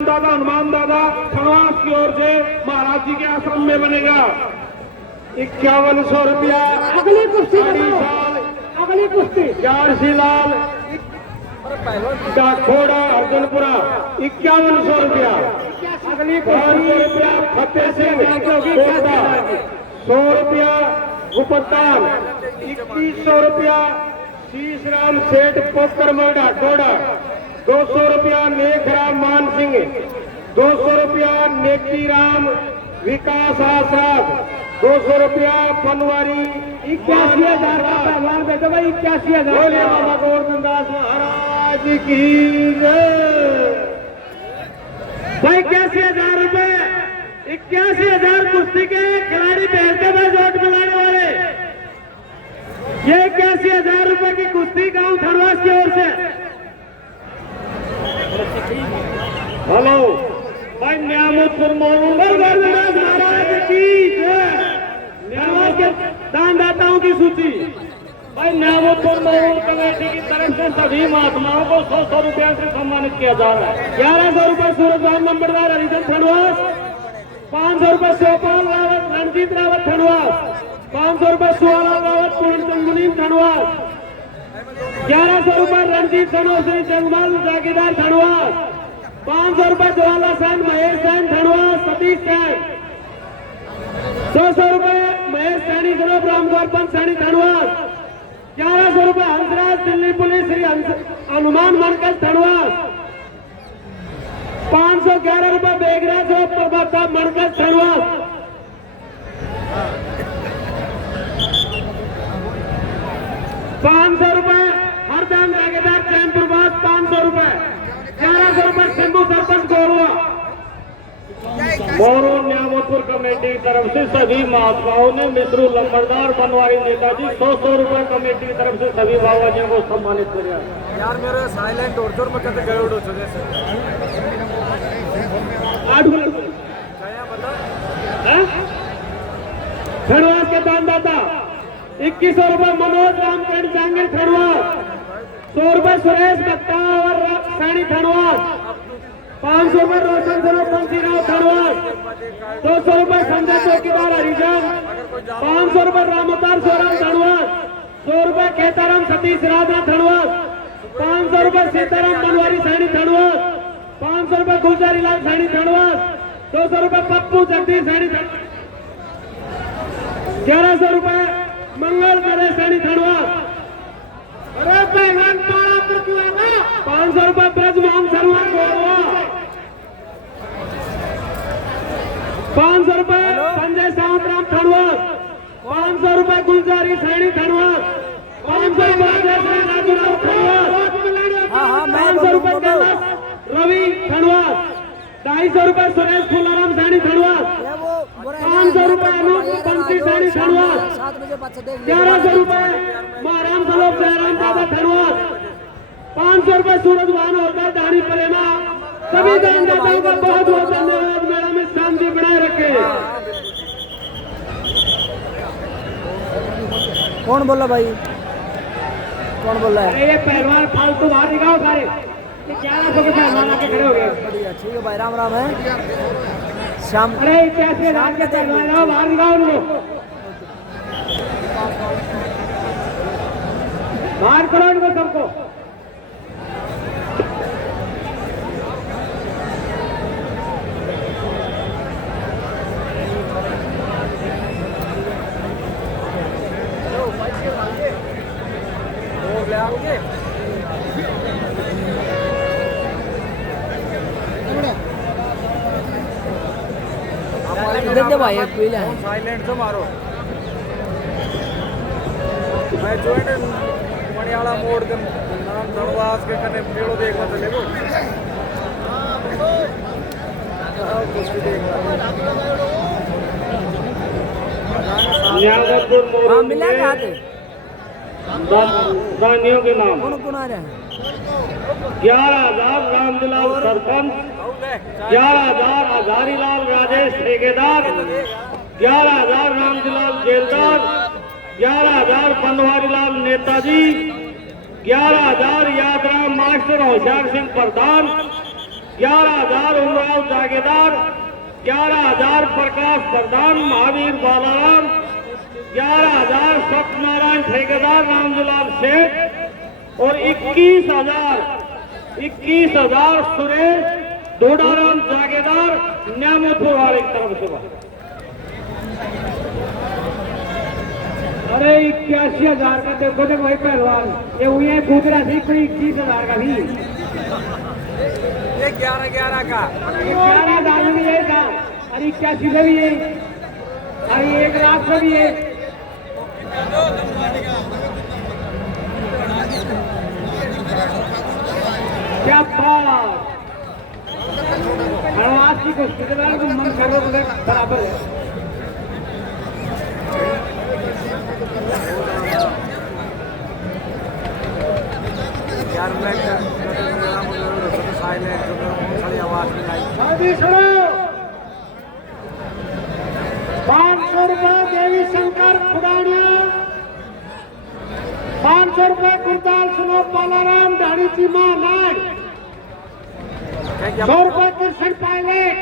दादा हनुमान दादा खनवास की ओर से महाराज जी के आश्रम में बनेगा 5100 रुपया। अगली कुश्ती अगली कुश्ती जारसी लाल डाकोड़ा अर्जुनपुरा 5100 रुपया। अगली 500 रुपया फतेह सिंह 100 रुपया गुपतान 2100 रुपया। शीश राम सेठ पोकर मोड़ा घोड़ा 200 रुपया। नेखराम मान सिंह 200 रुपया। नेकी राम विकास आसाद 200 रुपया। पनवारी 81,000 का पहलवान बेटो भाई 81,000। बोले बाबा गोवर्धन दास महाराज की जय। भाई 81,000 रुपए 81,000 कुश्ती के खिलाड़ी पहनते हुए जोट मिलाने वाले ये 81,000 रुपए की कुश्ती गांव धनवास की ओर से। हेलो भाई न्यामतपुर महाराज की न्यामत के दानदाताओं की सूची। भाई न्यामतपुर कमेटी की तरफ से सभी महात्माओं को 100 रुपया से सम्मानित किया जा रहा है। 1100 रुपये सूरज भान नंबरदार हरिजन खंडवास। 500 रुपये सोपाल रावत रणजीत रावत खंडवास। 500 रुपये सुहालाल रावत पूर्ण मुनीम खंडवास। 1100 रुपये रणजीत सनोश्री जंगमल जागीरदार खंडवास। 500 रुपये जवाहरलाल सैन महेश सैन खंडवास सतीश सैन। 200 रुपये महेश सैनी स्वरूप रामगोपाल सैनी खंडवास। 1100 रुपये हंसराज दिल्ली पुलिस श्री हनुमान मरकज खंडवास। 511 रुपये बेगराज प्रभात मरकज खंडवास। 500 रुपये हरदान जागीरदार चैनपुर बास 500 रुपये। 1100 रुपये सिंधु सरपंच गोरुआ। मोरू न्यामतपुर कमेटी की तरफ से सभी महात्माओं ने मिश्रू लंबरदार बनवारी नेताजी 100 रुपये कमेटी की तरफ से सभी बाबाजियों को सम्मानित किया। यार मेरे साइलेंट और जोर में कहते गए उड़ो चले से 8 क्या बता खंडवास के दानदाता 2100 रुपये मनोज रामचंद्र जांगिर खंडवास। 100 रुपये सुरेश दत्ता और सैनी खंडवास। 500 रुपये रोशन सरोवर बंसीराव खंडवास। 200 रुपये संजय चौकीदार हरिजन। 500 रुपये रामोतार सोराम खंडवास। 100 रुपये खेताराम सतीश राधा खंडवास। 500 रुपये सीताराम बनवारी सैनी खंडवास। 500 रुपये गुलजारी लाल सैनी खंडवास। 200 रुपये पप्पू जगदीश सैनी। 1100 रुपये मंगल करे सैनी खंडवास। अरे पहलवान पाड़ा पर क्यों आना। 500 रुपये ब्रजमोहन शर्मा गोरवा। 500 रुपये संजय सावंतराम खंडवास। 500 रुपये गुलजारी सैनी खंडवास। 500 रुपये राजूराव खंडवास। 500 रुपये कैलाश रवि खंडवास। 250 रुपये सुरेश फूलाराम सैनी खंडवास। 500 रुपये अनूप बंसी सैनी खंडवास। 1100 रुपये महाराम सलोक जयराम दादा खंडवास। 500 रुपये सूरज भान होता है दाढ़ी परेना। सभी दानदाताओं का बहुत बहुत धन्यवाद। मेला में शांति बनाए रखे। कौन बोला भाई कौन बोल रहा है। अरे ये पहलवान फालतू बाहर दिखाओ सारे 1100 के पहलवान आके खड़े हो गए। बढ़िया ठीक है भाई राम राम है शाम। अरे कैसे रात के पहलवान आओ बाहर दिखाओ उनको बाहर करो इनको सबको। दे भाई एक पीला है साइलेंट तो मारो मैं जोइंट मणियाला मोड़ के नाम धनवास के कने पेड़ो देखना चले को कुछ भी देखना। हाँ मिला क्या थे दानियों के नाम कौन कौन आ रहे हैं। 11,000 रामदलाल सरपंच। 11,000 हजारीलाल राजेश ठेकेदार। 11,000 रामदलाल जेलदार। 11,000 बनवारीलाल नेताजी। 11,000 यादराम मास्टर होशियार सिंह प्रधान। 11,000 उमराव जागीरदार, 11,000 प्रकाश प्रधान महावीर बालाराम, 11,000 सत्यनारायण ठेकेदार रामदुलाल शेख और 21,000 सुरेश दोडाराम जागीरदार न्यामतपुर वाले की तरफ से। अरे 81,000 का देखो तो भाई पहलवान ये हुई है गुजरा थी कोई 21,000 का भी ये 11-11 का 11,000 में भी है का अरे 81 से भी है अरे 1 लाख से भी है। क्या बात खड़वास की कुश्ती के बाद मन कर रहे बराबर है। यार मैं साइलेंट खड़ी आवाज में आई। अभी सुनो 500 रुपए देवी शंकर खुदानिया, 500 रुपए गुरदाल सुनो बालाराम ढाणी चीमा नाग, 100 रुपए कृष्ण पायलट,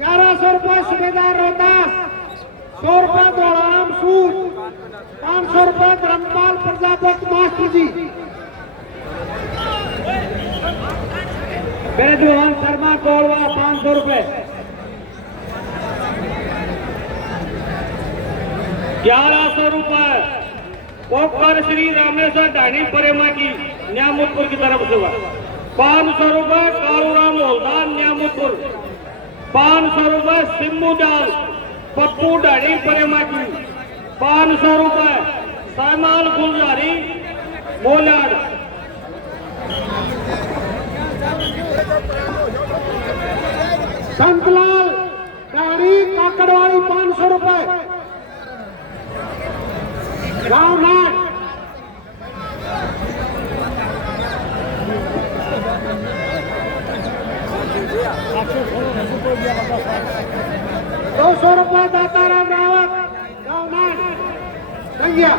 1100 रुपए सुबेदार रोहतास, 100 रुपए दोड़ाराम सूद, 500 रुपए धर्मपाल प्रजापति मास्टर जी, मेरे दुल्हन शर्मा कोलवा 500 रुपए, 1100 रुपए पोखर श्री रामेश्वर ढाणी परेमा की न्यामतपुर की तरफ से। 500 रुपए कालूराम हौलदार न्यामतपुर, 500 रुपए सिम्मू जाल पप्पू ढाणी परेमा की, 500 रुपए सहमाल गुलजारी मोलाड, संतलाल गाड़ी काकड़वाड़ी 500 रुपए, गाँव नाट 200 रुपए दाताराम रावत गाँव नाट संज्ञा,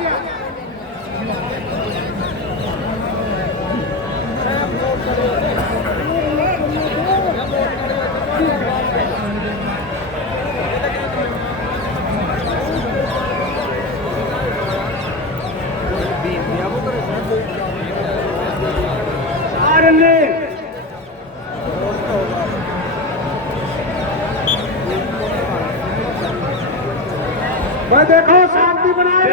मैं देखो शांति बनाए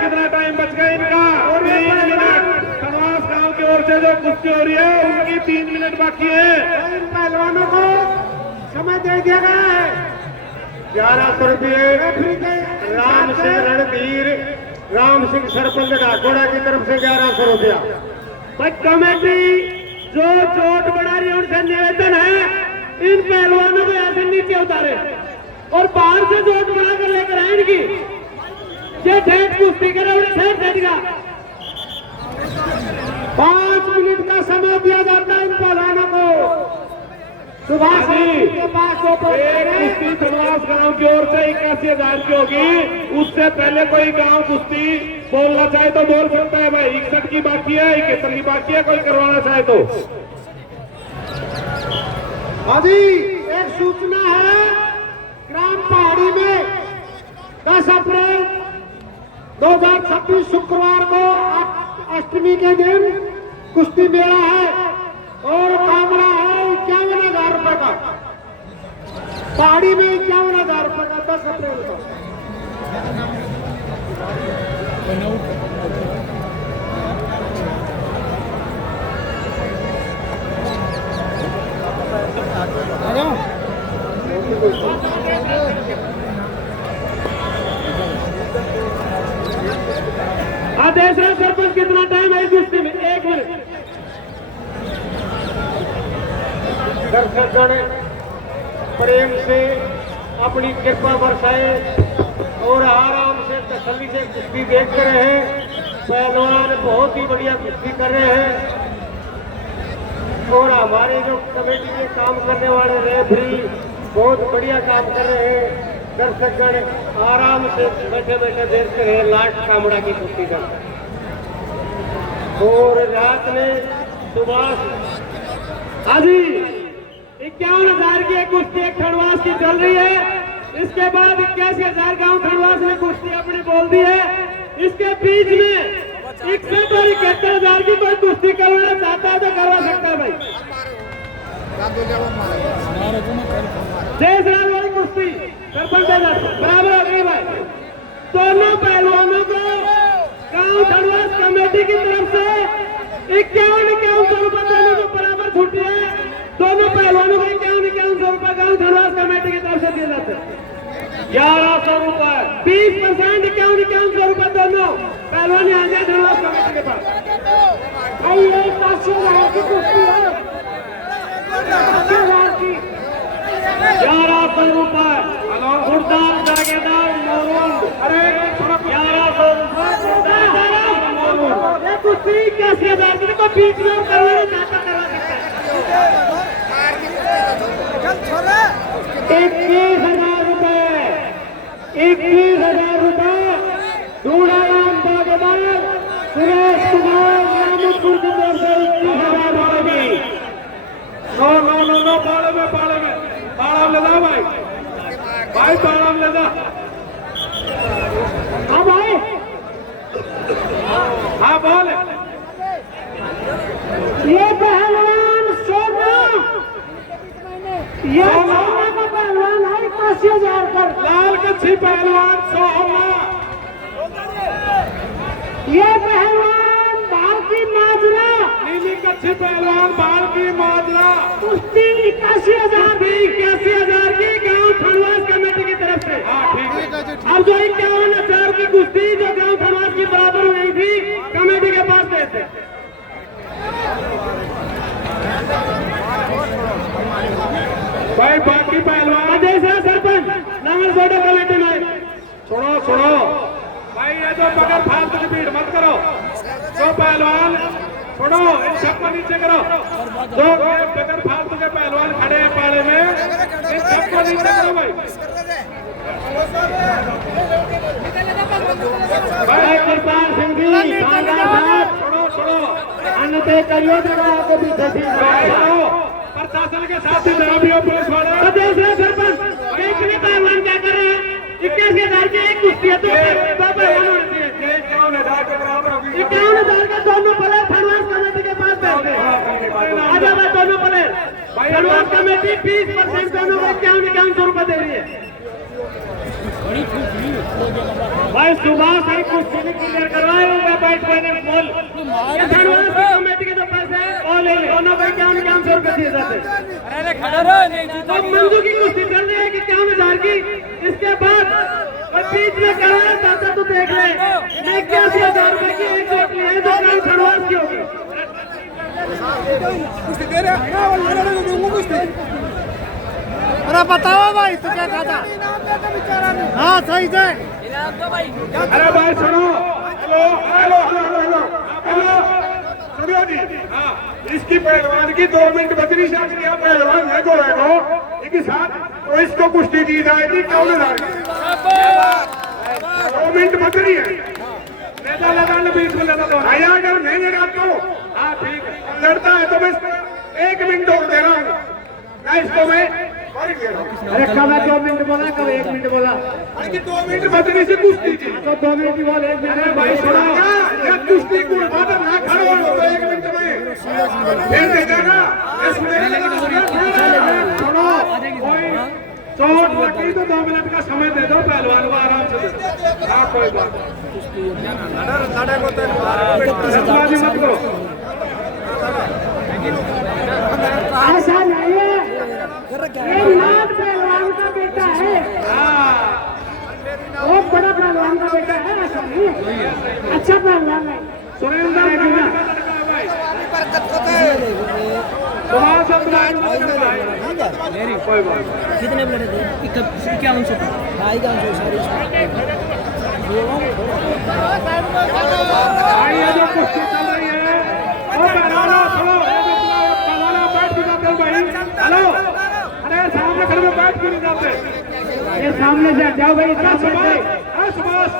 कितना टाइम बच गया इनका? 3 मिनट। खनवास गांव की ओर से जो कुश्ती हो रही है उनकी 3 मिनट बाकी है। इन पहलवानों को समय दे दिया गया है। 1100 रुपये राम सिंह रणधीर, राम सिंह सरपंच ढाकोड़ा की तरफ से 1100 रुपया। कमेटी जो चोट बढ़ा रही है उनसे निवेदन है इन पहलवानों को यहाँ से नीचे उतारे और बाहर से चोट बढ़ा कर लेकर आए इनकी ये ठेठ कुश्ती करे ठेठ का 5 मिनट का समय दिया जाता है इन पहलवानों को। सुभाष के पास कुश्ती खनवास गांव की ओर से 81,000 की होगी। उससे पहले कोई गांव कुश्ती बोलना चाहे तो बोल सकता है भाई। 61 की बाकी है, 71 की बाकी है, कोई करवाना चाहे तो। अभी एक सूचना है ग्राम पहाड़ी में 10 अप्रैल 2026 शुक्रवार को अष्टमी के दिन कुश्ती मेला है और कामरा है 51,000 रुपए का। पहाड़ी में 51,000 रुपए का 10 अप्रैल को। आदेश है सरपंच कितना टाइम है इस कुश्ती में? 1 मिनट। दर्शकगण प्रेम से अपनी कृपा बरसाए और आराम से तसल्ली से कुश्ती देख रहे हैं। पहलवान बहुत ही बढ़िया कुश्ती कर रहे हैं और हमारे जो कमेटी में काम करने वाले रेफरी बहुत बढ़िया काम कर रहे हैं। दर्शकगण आराम से बैठे बैठे देख रहे हैं लास्ट कामड़ा की कुश्ती का। और रात में सुभाष हाजी 51,000 की एक कुश्ती एक खंडवास की चल रही है। इसके बाद 81,000 गांव खंडवास ने कुश्ती अपनी बोल दी है। इसके बीच में 61 और 71,000 की कोई कुश्ती करवाना चाहता है तो करवा सकता है भाई। देश राज वाली कुश्ती सरपंच बराबर हो गई भाई। दोनों पहलवानों को गांव खंडवास कमेटी की तरफ से 51,000 रुपए दोनों को बराबर छुट्टी है। दोनों पहलवानों को 51,000 रुपए गांव खंडवास कमेटी की तरफ से दिए जाते हैं। 1100 रुपए 20% 51,000 रुपए दोनों पहलवान आ गए खंडवास कमेटी के पास। भाई ये 5,000 की कुश्ती है, 5,000 की। 1100 रुपए गुरदार जागीरदार मोरून। अरे 1100 रुपए ये कुश्ती 81,000 की को बीच में करवाना चाहता करवा सकता है। 21,000 रुपए 21,000 रुपए दूढ़ाराम जागीरदार सुरेश कुमार रामपुर की तरफ से 21,000 रुपए की। नो पाड़े में पाड़ा ले जा भाई पाड़ा ले जा। हाँ भाई हाँ बोल। ये पहलवान सोना, ये सोना का पहलवान है 80,000 कर। लाल कच्छी पहलवान सोमा। ये पहलवान बाल की माजरा, नीली कच्छी पहलवान बाल की माजरा। कुश्ती 81,000 81,000 की गांव खंडवास कमेटी की तरफ से। हाँ ठीक है। अब जो 51,000 की कुश्ती जो गांव खंडवास की बराबर हुई थी कमेटी के पास गए थे। भाई बाकी पहलवान जैसे सरपंच नांगल सोडा कमेटी में सुनो भाई ये जो बगैर फालतू की भीड़ मत करो। जो पहलवान सुनो इन सबको नीचे करो। जो बगैर फालतू के पहलवान खड़े हैं पाड़े में इन सबको नीचे करो भाई। भाई कृपाल सिंह जी सुनो अन्य करियो जरा आपको पीछे से प्रशासन के साथ ही जरा भी हो पुलिस वाले। तो देख रहे सरपंच इतने पहलवान क्या कर रहे हैं। 21,000 की एक कुश्ती है तो 51,000 का दोनों प्लेयर खंडवास कमेटी के पास बैठे हैं। आजा भाई दोनों प्लेयर खंडवास कमेटी 20% दोनों को 51,000 रुपए दे रही है। भाई सुबह से कुश्ती भी क्लियर करवाए हुए बैठ मैंने बोल खंडवास कमेटी के जो पैसे हैं वो ले दोनों को 51,000 रुपए दिए जाते हैं। तो मंजू की कुश्ती चल रही है 51,000 की। इसके बाद बीच में कराया चाहता तो देख ले मैं 81,000 रुपए की एक चोट ली है जो गांव खंडवास की होगी। अरे बताओ भाई तू क्या खाता। हाँ सही से। अरे भाई सुनो हेलो सुनियो जी। हाँ इसकी पहलवान की 2 मिनट बचनी चाहिए। पहलवान है इनके साथ तो इसको कुश्ती दी जाएगी 51,000 की। 2 मिनट बच रही है। नेता लगा बीच में लेता तो अगर नहीं लगा तो हाँ ठीक है। लड़ता है तो मैं 1 मिनट और दे रहा हूँ ना इसको मैं। अरे कब 2 मिनट बोला कब 1 मिनट बोला। 2 मिनट बचने से कुश्ती थी तो 2 मिनट की बोल 1 मिनट भाई सुना कुश्ती को ना खड़ा हो तो 1 मिनट में फिर दे देगा। सुनो चोट लगी तो 2 मिनट का समय दे दो पहलवान को आराम से दे दो। हाँ कोई बात नहीं मत करो। ऐसा नहीं है ये नाथ पहलवान का बेटा है। बहुत बड़ा पहलवान का बेटा है। ऐसा नहीं अच्छा पहलवान है। सुरेंद्र कोई बात कितने मिनट थे 51 ढाई का सारी जो कुश्ती चल रही है वो पहलवाना चलो पहलवाना बैठ भी जाते हो भाई। हेलो अरे सामने खड़े में बैठ क्यों नहीं जाते। ये सामने से जाओ भाई। सुभाष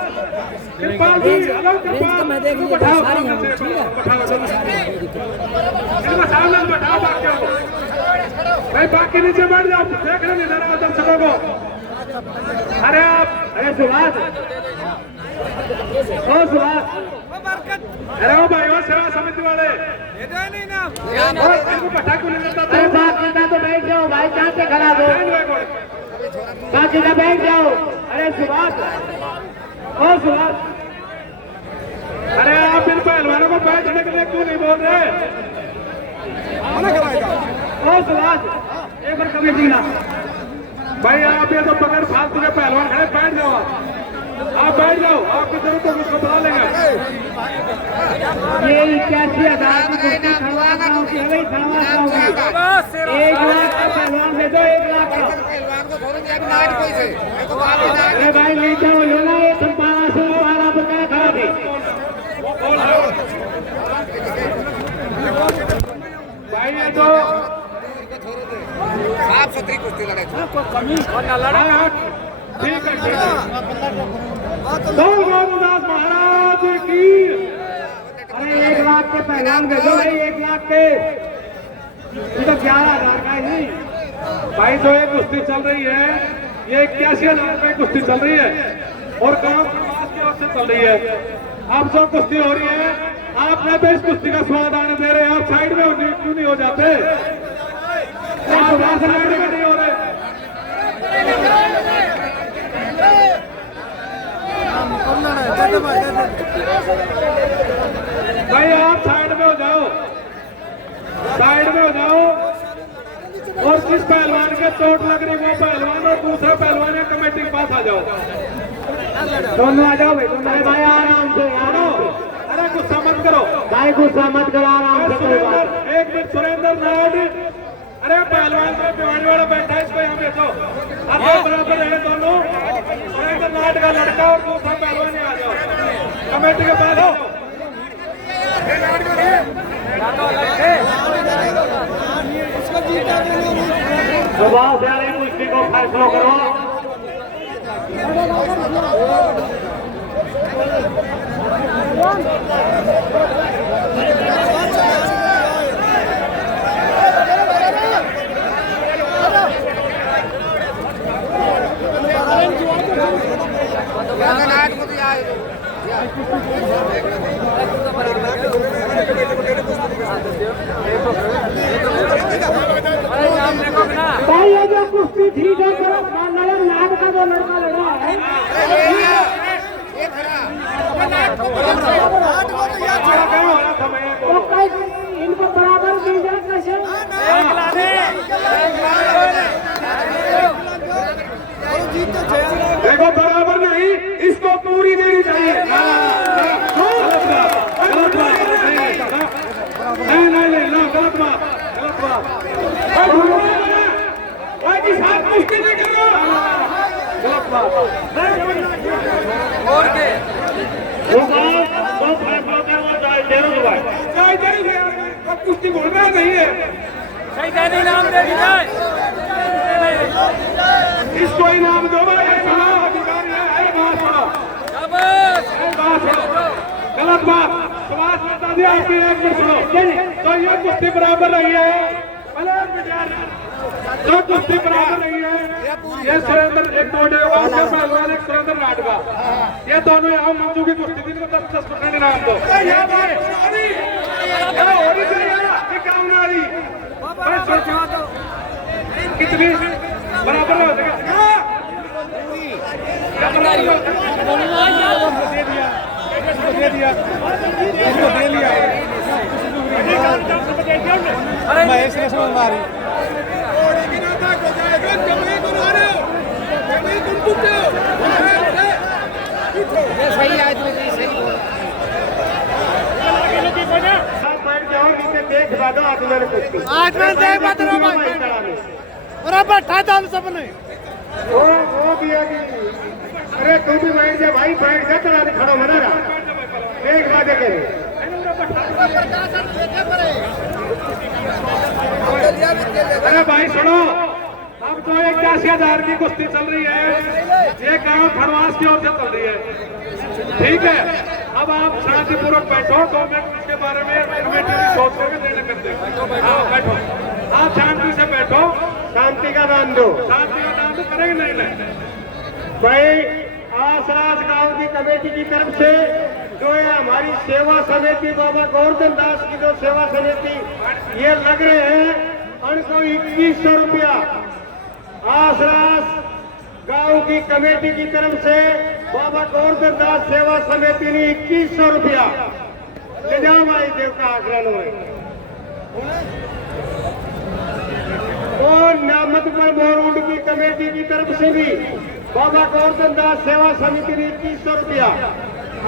कृपाल जी हेलो कृपाल मैं देख लिया बैठाओ सारी हैं वो, ठीक है बैठाओ सारी हैं, कोई दिक्कत नहीं। इनको सामने बैठाओ बाकी को भाई बाकी नीचे बैठ जाओ देख रहे नहीं जरा दर्शकों को अरे आप अरे सुभाष ओ सुभाष अरे ओ भाई वो सेवा समिति वाले इनको बैठा क्यों नहीं लेता अरे बाकी का तो बैठ जाओ भाई, कहाँ से खड़ा हो, बाकी का बैठ जाओ। अरे सुभाष ओ सुभाष अरे आप इन पहलवानों को बैठने के लिए क्यों नहीं बोल रहे ओ सुभाष एक बार कमेटी ना भाई आप ये तो बगैर फालतू के पहलवान खड़े बैठ जाओ आप बैठ जाओ आपकी जरूरत हो उसको बता लेंगे ये 81,000 की कुर्सी खड़वा गाँव की हवाई खड़वा गाँव की 1 लाख का पहलवान दे दो, 1 लाख का। अरे भाई नीचे हो लो ना, ये 1200 वाला बता खड़ा थे। भाई ये तो साफ सुथरी कुश्ती लड़ाई ठीक है दो गोविंदास महाराज की अरे 1 लाख के पहलवान दे दो भाई, 1 लाख के। ये तो 11,000 का ही। भाई जो एक कुश्ती चल रही है ये 81,000 रुपए कुश्ती चल रही है और गांव समाज की ओर से चल रही है। अब जो कुश्ती हो रही है आपने तो इस कुश्ती का स्वाद आने दे रहे हैं, आप साइड में क्यों नहीं हो जाते? आप वहां से साइड में नहीं हो रहे भाई, आप साइड में हो जाओ, साइड में हो जाओ। और किस पहलवान के चोट लग रही वो पहलवान और दूसरा पहलवान है कमेटी के पास आ जाओ, दोनों आ जाओ भाई, दोनों भाई आराम से, आराम से। अरे गुस्सा मत करो भाई गुस्सा मत करो, आराम से कोई बात। एक मिनट सुरेंद्र नायड, अरे पहलवान तो भिवानी वाला बैठा है, इसको यहाँ बैठो, आप बराबर रहे दोनों। सुरेंद्र नायड का लड़का और दूसरा पहलवान आ जाओ कमेटी के पास आओ। सुभाष यानी कुश्ती को फैसला करो। भाई ये जो कुश्ती ठीक है करो, नगर नाग का जो लड़का लड़ा है तो कैसे इनको बराबर दीजिए, कैसे देखो बराबर नहीं, इसको पूरी देनी चाहिए। नहीं नहीं नहीं, गलत बात, गलत बात। भाई की साथ कुश्ती नहीं करो, गलत बात। और के वो फैसलों के वो जाए जरूर भाई, जाए जरूर है। अब कुश्ती बोल रहा नहीं है, सही कहने नाम दे दीजिए। इसको इनाम दो भाई, सुनो अधिकारी है बात सुनो, शाबाश बात सुनो, गलत बात। सुभाष बता दिया आपने, एक मिनट सुनो। तो ये कुश्ती बराबर रही है, तो कुश्ती बराबर रही है। ये सुरेंद्र एक टोटे पहलवान, एक सुरेंद्र नाटका, ये दोनों यहाँ मंजू की कुश्ती थी, इनको 10% इनाम दो। होनी चाहिए काम ना रही कितनी बराबर हो जाएगा। दे दिया, इसको दे लिया। अरे महेश ने समझ मारी। सही आदमी सही बैठ जाओ नीचे, देख बादो आदमी कुश्ती। आज मैं देख बात रहा भाई, बराबर ठा डाल सबने। वो भी है कि अरे तू भी बैठ जा भाई, बैठ जा, चला दे खड़ा बना रहा, देख बादे के अरे भाई सुनो, अब तो 81 85,000 की कुश्ती चल रही है, ये गांव खरवास की ओर से चल रही है। ठीक है, अब आप शांतिपूर्वक बैठो, 2 मिनट के बारे में कमेटी की सोच में निर्णय करते हैं। हाँ, बैठो, आप शांति से बैठो, शांति का दान दो। शांति का दान तो करेंगे नहीं। भाई आसरास गांव की कमेटी की तरफ से जो है हमारी सेवा समिति बाबा गोवर्धन दास की जो सेवा समिति ये लग रहे हैं उनको 2100 रुपया आसरास गांव की कमेटी की तरफ से बाबा गोवर्धन दास सेवा समिति ने 2100 रुपया ले जाओ भाई देवता आग्रह हुए और नामतपुर मोरूड की कमेटी की तरफ से भी बाबा गोवर्धन दास सेवा समिति ने 2100 रुपया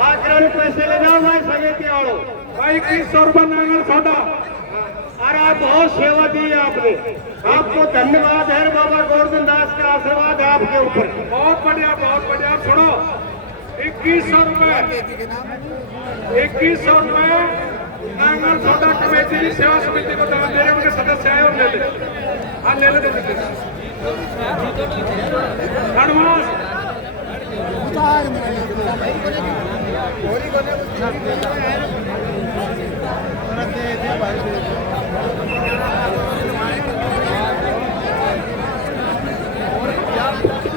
आग्रह पैसे ले जाओ भाई समिति वालों भाई 2100 रुपये नांगल छोटा। और आप बहुत सेवा दी आपने, आपको धन्यवाद है बाबा गोवर्धन दास का आशीर्वाद है आपके ऊपर। बहुत बढ़िया, बहुत बढ़िया। सुनो, 2100 रुपये 2100 रुपये नांगल छोटा कमेटी की सेवा समिति को दान दे रहे, उनके सदस्य आए और ले ले। हाँ, ले ले धन्यवाद।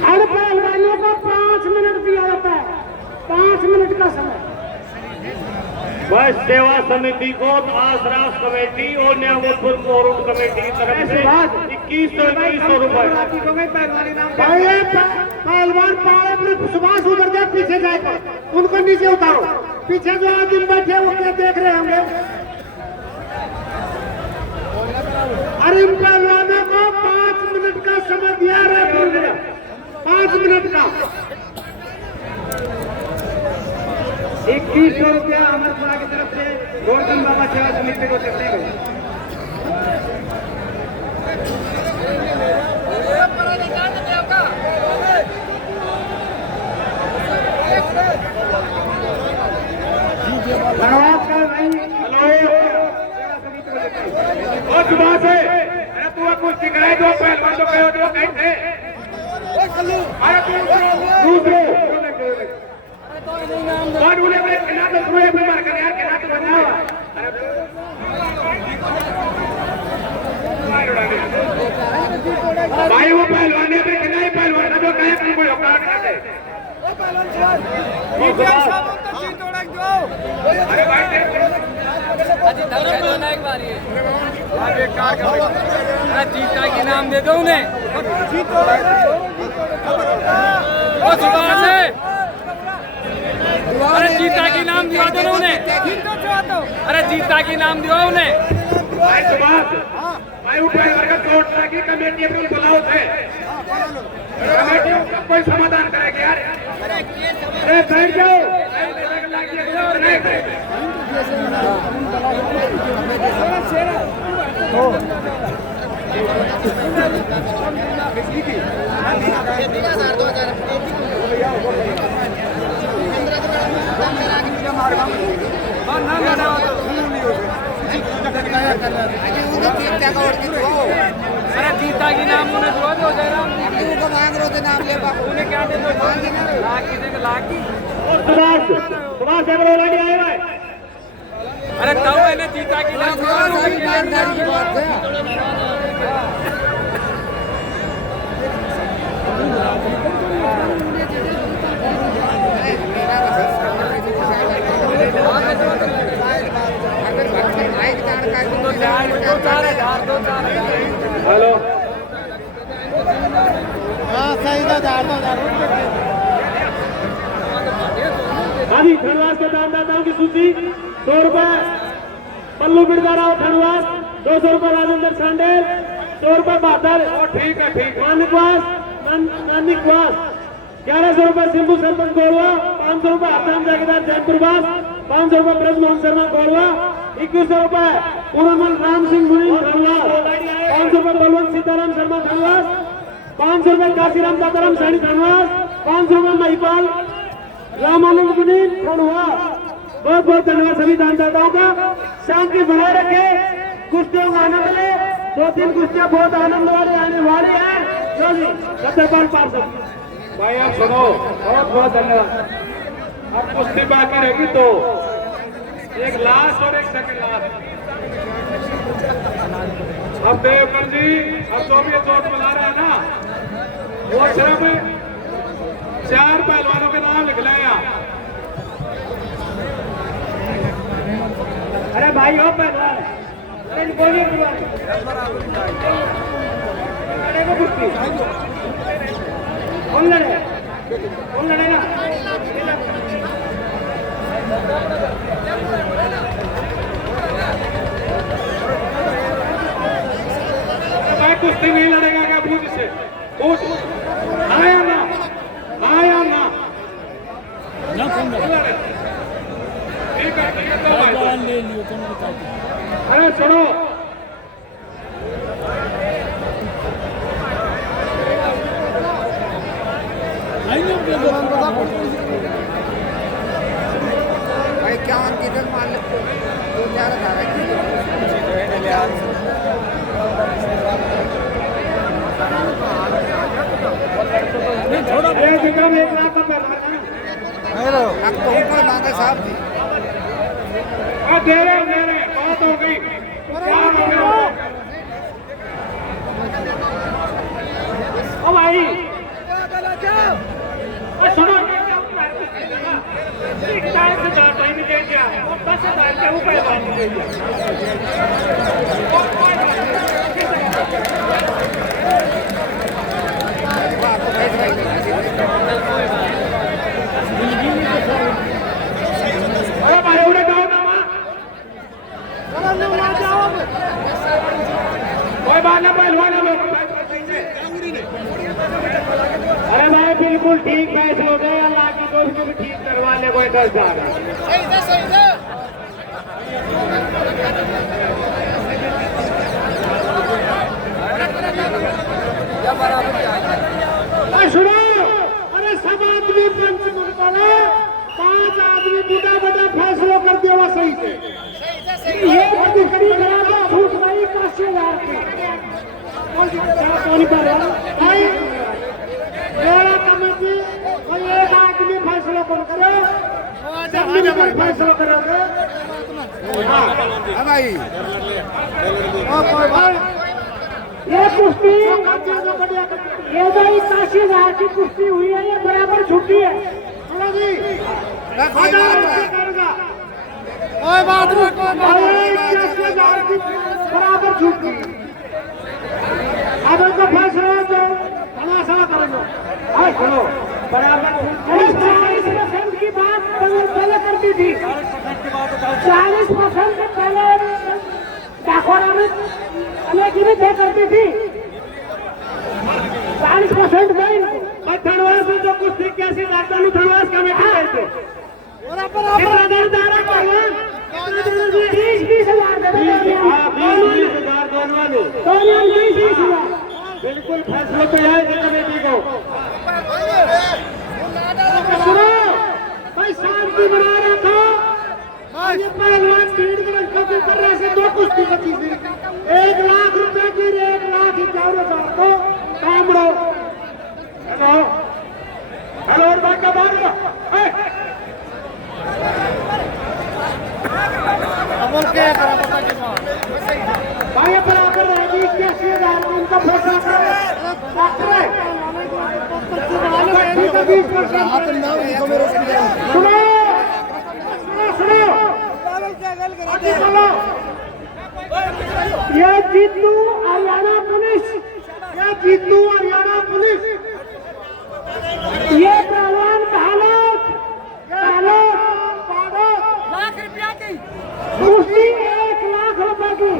हर पहलवानों को 5 मिनट दिया जाता है, 5 मिनट का समय। बस सेवा समिति को आसरास कमेटी और न्यामतपुर मोरूड कमेटी की तरफ से 2100 रुपए। पहलवान पाए सुभाष उधर जाए, पीछे जाए, उनको नीचे उतारो। पीछे जो आदमी बैठे वो क्या देख रहे होंगे। अरे इन पहलवानों को 5 मिनट का समय दिया रहा, 5 मिनट का 2100 रुपया अमरपुरा की तरफ से गोवर्धन बाबा सेवा समिति को देते हैं। और सुबह से अरे तू कुछ दिखाए दो पहलवान तो कहो जो कहीं थे दूसरे कौन बोले भाई किना तो पूरे में मार कर यार किना तो बना हुआ भाई वो पहलवान है किना ही पहलवान जो कहे तुम कोई औकात नहीं है ठीक है सब तो जीत ओढ़ दो अरे भाई अजी दल कह दो ना एक बार ये आप एक कार कर अरे जीता की नाम दे दो उन्हें जीत ओढ़ दो ओ सुबह से अरे जीता की नाम दिवा दो ना उन्हें अरे जीता की नाम दिवा उन्हें भाई सुभाष भाई ऊपर लगा चोट लगी कमेटी को बुलाओ थे कमेटी का कोई समाधान करेगी यार अरे बैठ जाओ अरे जीता की नाम उन्हें दो दो जयराम नाम ले उन्हें क्या दे दो लाख की देंगे लाख की सुभाष रेडी आए भाई अरे तब मैंने जीता की हेलो हाँ जी धनवास के दानदाताओं की सूची 100 रुपए पल्लू बिड़दारा धनवास 200 रुपए राजेंद्र सांडेल 100 रुपए बहादुर ठीक है मानिकवास 1100 रुपए सिंधु सरपंच गोलवा 500 रुपए हरदाम जागीदार जैनपुरवास 500 रुपए ब्रजमोहन शर्मा गोलवा 2100 रुपए पूरमल राम सिंह मुनीम धनवास 500 रुपए बलवंत सीताराम शर्मा धनवास 500 रुपए काशीराम दाताराम सैनी धनवास 500 रुपए महिपाल रामानंद मुनीम खंडवा। बहुत बहुत धन्यवाद सभी दानदाताओं का। शांति बनाए रखे, कुश्तियों का आनंद ले। 2-3 कुश्तियां बहुत आनंद वाली आने वाली है। छत्रपाल पार्षद। भाई आप सुनो, बहुत बहुत धन्यवाद। अब कुश्ती बाकी रहेगी तो एक लास्ट और एक सेकंड लास्ट। अब देवकर जी अब जो भी चोट मिला रहा है ना, वो सिर्फ 4 पहलवानों के नाम लिख लें यहाँ। अरे भाई हो पहलवान, अरे बोलिए कुश्ती कौन लड़े, कौन लड़ेगा? भाई कुश्ती नहीं लड़ेगा क्या? पूछ से पूछ, आया ना आया ना। ना कौन ठीक है तो भाई ले लियो तुम बता दो। अरे सुनो, भाई क्या उनकी इधर मान ले तो क्या रखा है थोड़ा अरे विक्रम 1 लाख का पहलवान है। अब तो ऊपर मांगे साहब जी दे रहे बात हो गई, क्या हो गया? ओ भाई सुनो, एक टाइम से 4 महीने दे दिया है, 10,000 के ऊपर बात दे दिया। अरे भाई उड़े जाओ ना माँ, कोई बात ना पहलवान। अरे भाई बिल्कुल ठीक फैसले हो गए, अल्लाह की दोस्त को भी ठीक करवा ले कोई 10,000। सुनो, अरे सब आदमी पंच बोले, 5 आदमी बड़ा फैसला कर दिया हुआ सही से। ये अधिकारी खराब छूट गई 5,000 की। कौन कर रहा भाई? मेरा कमेटी कोई एक आदमी फैसला कौन करे, फैसला करोगे? हाँ भाई भाई ये कुश्ती ये जो 80,000 की कुश्ती हुई है, ये बराबर छुट्टी है। बोलो जी, कोई बात नहीं, कोई बात नहीं, 80,000 की बराबर छुट्टी। अब इनका फैसला जो तमाशा करेंगे। हाँ सुनो, बराबर 40% की बात पहले करती थी, 40% पहले की भी तय करती थी, 40% नहीं। थड़वास में जो कुश्ती कैसी जाता है, थड़वास कमेटी कहते 20,000 बिल्कुल फैसले पे आएगी कमेटी को। सुनो भाई, शांति बना रहा था, ये पहलवान 3 कर रहे से 2 कुश्ती बची थी, 1 लाख रुपए की, 1,51,000 को कामड़ो। हेलो हेलो बात भाई बराबर रहेगी 81,000 की, उनका फैसला करें डॉक्टर। सुनो सुनो सुनो, ये जीतू हरियाणा पुलिस, ये जीतू हरियाणा पुलिस, ये पहलवान लाख रुपया की कुश्ती, 1 लाख रुपए की।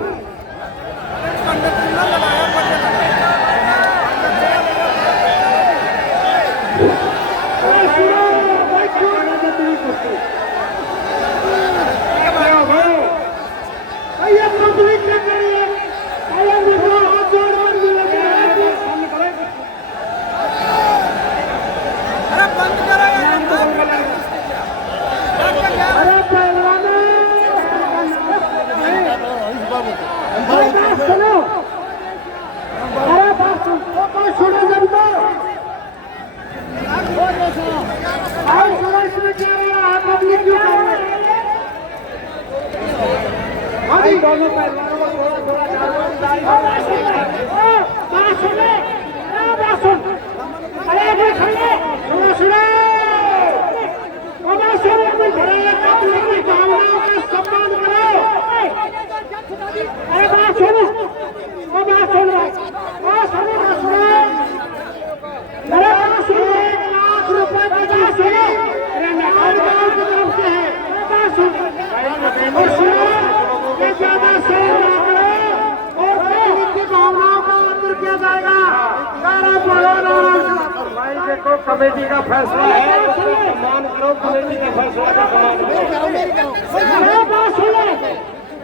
देखो कमेटी का फैसला है, उसका सम्मान करो, कमेटी का फैसला का सम्मान करो।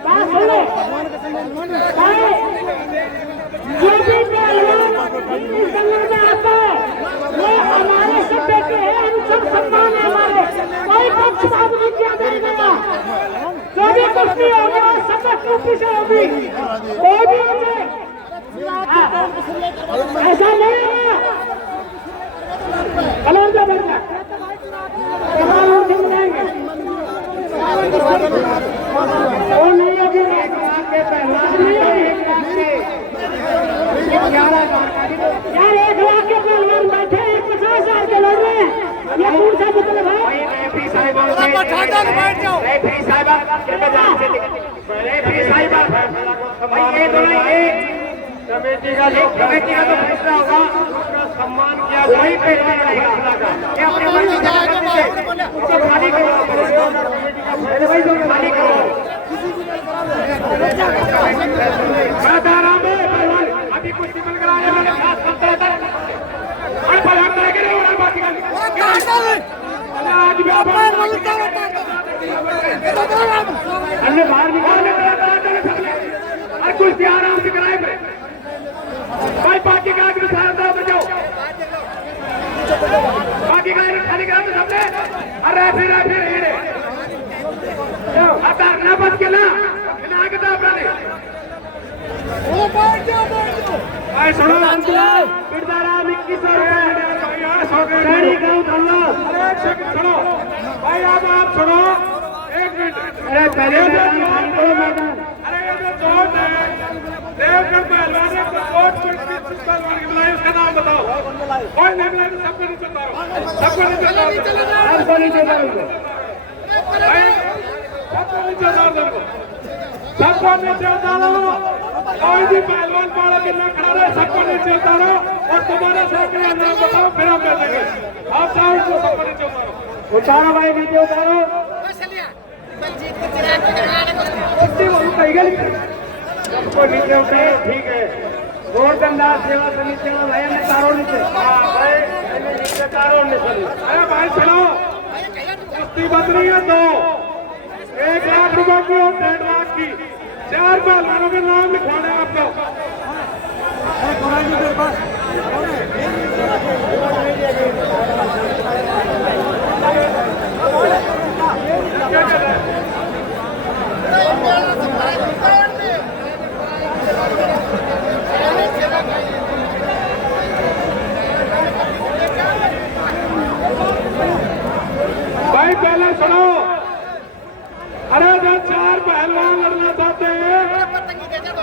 बात सुनो, जो भी पहलवान इस जंगल में आता है वो हमारे सब बेटे हैं, हम सब सम्मान है हमारे, कोई पक्षपात नहीं किया जाएगा। जो भी कुश्ती होगी सब कुश्ती से होगी, कोई भी होगी, ऐसा नहीं है। कलर का बच्चा वो नहीं होगी, 1 लाख के पहलवान नहीं होगी, यार 1 लाख के पहलवान बैठे 50,000 के लड़ रहे हैं, ये कौन सा मतलब है? रेफरी साहिबा रेफरी साहिबा कृपया ध्यान से रेफरी साहिबा ये दोनों ये कमेटी का जो फैसला होगा उसका सम्मान किया वही फैसला का ये अपने मन की जगह उसको खाली करो, भाई जो खाली करो। अभी कुछ निकल कर आने वाले खास करते हैं और पलट लगे रहे और बाकी आज भी आप हमने बाहर निकालने और कुछ आराम से कराए भाई बाकी का आगे सारा बचाओ, बाकी का खाली करा तो सबने अरे फिर आता ना बच के ना आगे था अपना भाई सुनो पिरदारा 2100 रुपए सुनो भाई अब आप सुनो 1 मिनट। अरे पहले अरे ये जो देवगढ़ पहलवान है पहलवान की बुलाई उसका नाम बताओ। कोई नहीं बुलाई तो सबको नहीं चलता रहो, सबको नहीं चलता सबको नहीं चलता सबको नहीं चलता रहो। कोई भी पहलवान पाड़ा के ना खड़ा रहे, सबको नहीं चलता रहो और तुम्हारा सामने नाम बताओ फिर हम बैठेंगे। आप चाहो तो सबको नहीं चलता रहो, उतारो भाई नीचे उतारो। सबको नीचे उठे, ठीक है। गोवर्धन दास सेवा समिति का भाई ने तारो नीचे, हाँ भाई नीचे तारो नीचे। अरे भाई सुनो कुश्ती बदली है तो 1 लाख रुपए की और 1.5 लाख की 4 पहलवानों के नाम लिखवाने हैं आपको। भाई पहले सुनो, अरे जो 4 पहलवान लड़ना चाहते हैं,